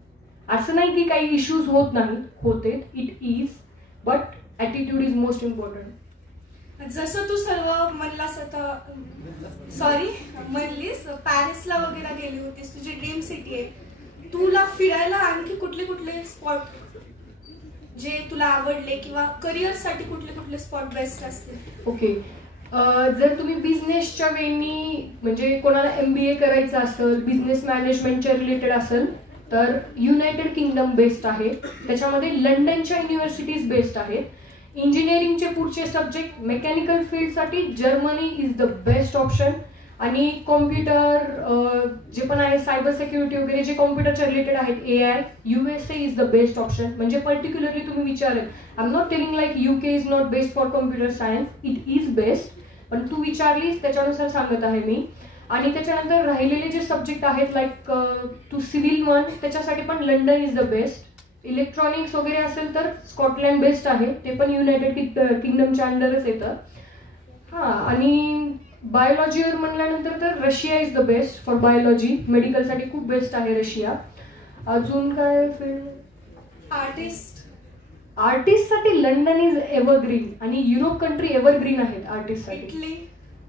असं नाही की काही इश्यूज होत नाही, होते, it is, but attitude is most important. जसं तू सर्व म्हणलास आता, म्हणलीस पॅरिसला वगैरे गेली होतीस, तुझी ड्रीम सिटी आहे. तुला फिरायला आणखी कुठले कुठले स्पॉट जे तुला आवडले, किंवा करिअरसाठी कुठले कुठले स्पॉट बेस्ट असतील? ओके. जर तुम्ही बिझनेसच्या वेळी म्हणजे कोणाला MBA करायचं असेल, बिझनेस मॅनेजमेंटच्या रिलेटेड असेल, तर युनायटेड किंगडम बेस्ट आहे. त्याच्यामध्ये लंडनच्या युनिव्हर्सिटीज बेस्ट आहेत. इंजिनिअरिंगचे पुढचे सब्जेक्ट मेकॅनिकल फील्डसाठी Germany is the best option. आणि कॉम्प्युटर जे पण आहे, सायबर सिक्युरिटी वगैरे जे कॉम्प्युटरच्या रिलेटेड आहेत, AI, USA is the best option. म्हणजे पर्टिक्युलरली तुम्ही विचारेल, I am not telling like UK is not best for computer science, it is best. पण तू विचारलीस त्याच्यानुसार सांगत आहे मी. आणि त्याच्यानंतर राहिलेले जे सब्जेक्ट आहेत लाईक तू सिव्हिल म्हण, त्याच्यासाठी पण London is the best. Electronics वगैरे असेल तर स्कॉटलँड बेस्ट आहे, ते पण युनायटेड किंगडमच्या अंडरच येतं. हां. आणि बायोलॉजीवर म्हणल्यानंतर तर Russia is the best for biology. मेडिकलसाठी खूप बेस्ट आहे रशिया. अजून काय फील्ड? आर्टिस्टसाठी लंडन इज एव्हरग्रीन. आणि युरोप कंट्री एव्हरग्रीन आहेत आर्टिस्टसाठी. Italy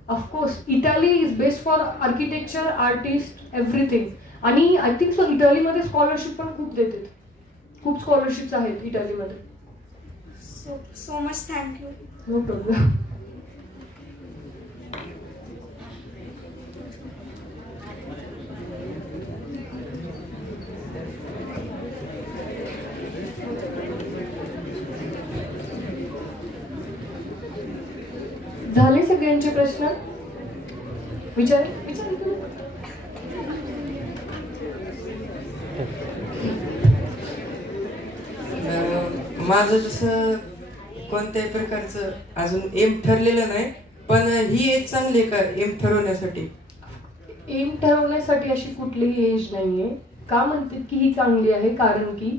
of course. Italy is best for architecture, artist, everything. आणि आय थिंक सो इटालीमध्ये स्कॉलरशिप पण खूप देतात. खूप स्कॉलरशिप्स आहेत इटालीमध्ये. So much thank you. No problem. झाले सगळ्यांचे प्रश्न? विचार. माझं तसं कोणत्याही प्रकारचं अजून एम ठरलेलं नाही, पण ही एज चांगली आहे का एम ठरवण्यासाठी? एम ठरवण्यासाठी अशी कुठलीही एज नाहीये. का म्हणते की ही चांगली आहे? कारण की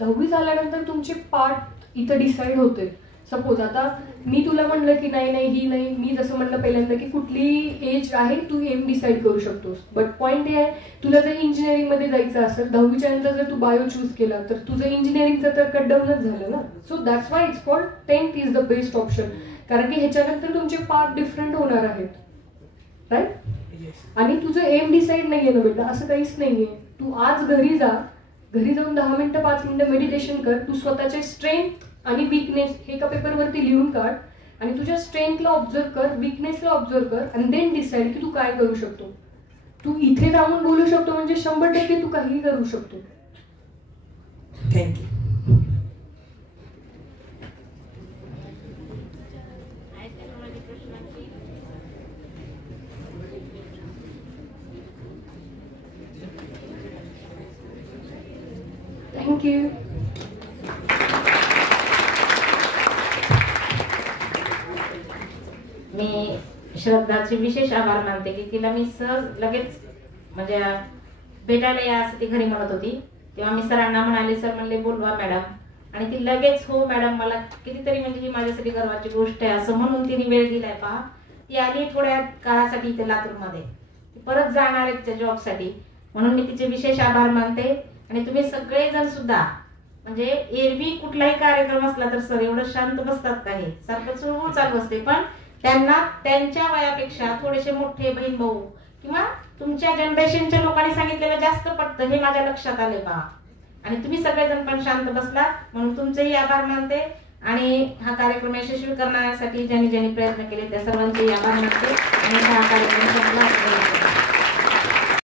10वी झाल्यानंतर तुमचे पार्ट इथं डिसाईड होते. सपोज आता मी तुला म्हणलं की नाही नाही ही नाही, मी जसं म्हणलं पहिल्यांदा की कुठली एज आहे तू एम डिसाईड करू शकतोस. बट पॉईंट हे आहे, तुला जर इंजिनिअरिंगमध्ये जायचं असेल 10वीच्या नंतर जर तू बायो चूज केला तर तुझं इंजिनिअरिंगचं तर कट डाऊनच झालं ना. So that's why it's called 10th is the best option. कारण की ह्याच्यानंतर तुमचे पार्ट डिफरंट होणार आहेत, राईट? आणि तुझं एम डिसाईड नाहीये ना बेटा, असं काहीच नाहीये. तू आज घरी जाऊन 10 मिनिटं 5 मिनिटं मेडिटेशन कर. तू स्वतःचे स्ट्रेंथ आणि वीकनेस हे एका पेपरवरती लिहून काढ आणि तुझ्या स्ट्रेंथला ऑब्झर्व कर, वीकनेसला ऑब्झर्व कर आणि देन डिसाईड की तू काय करू शकतो. तू इथे राहून बोलू शकतो म्हणजे 100% तू काहीही करू शकतो. थँक्यू. थँक्यू. मी श्रद्धाचे विशेष आभार मानते की तिला मी सहज लगेच म्हणजे भेटायला या असं ती घरी म्हणत होती. तेव्हा मी सरांना म्हणाले, सर म्हणले बोलवा मॅडम, आणि ती लगेच हो मॅडम मला कितीतरी म्हणजे ही माझ्यासाठी गर्वाची गोष्ट आहे असं म्हणून तिने वेळ दिलाय. पहा, ती आली थोड्या काळासाठी इथे लातूरमध्ये, ती परत जाणार आहे तिच्या जॉबसाठी, म्हणून मी तिचे विशेष आभार मानते. आणि तुम्ही सगळेजण सुद्धा म्हणजे एरवी कुठलाही कार्यक्रम असला तर सर एवढं शांत बसतात काही, सारखं चुळबुळ चालू असते, पण त्यांना त्यांच्या वयापेक्षा थोडेसे मोठे बहीण भाऊ किंवा तुमच्या जनरेशनच्या लोकांनी सांगितलेलं जास्त पटतं हे माझ्या लक्षात आले पहा. आणि तुम्ही सगळेजण पण शांत बसलात म्हणून तुमचेही आभार मानते. आणि हा कार्यक्रम यशस्वी करण्यासाठी ज्यांनी प्रयत्न केले त्या सर्वांचेही आभार मानते आणि हा कार्यक्रम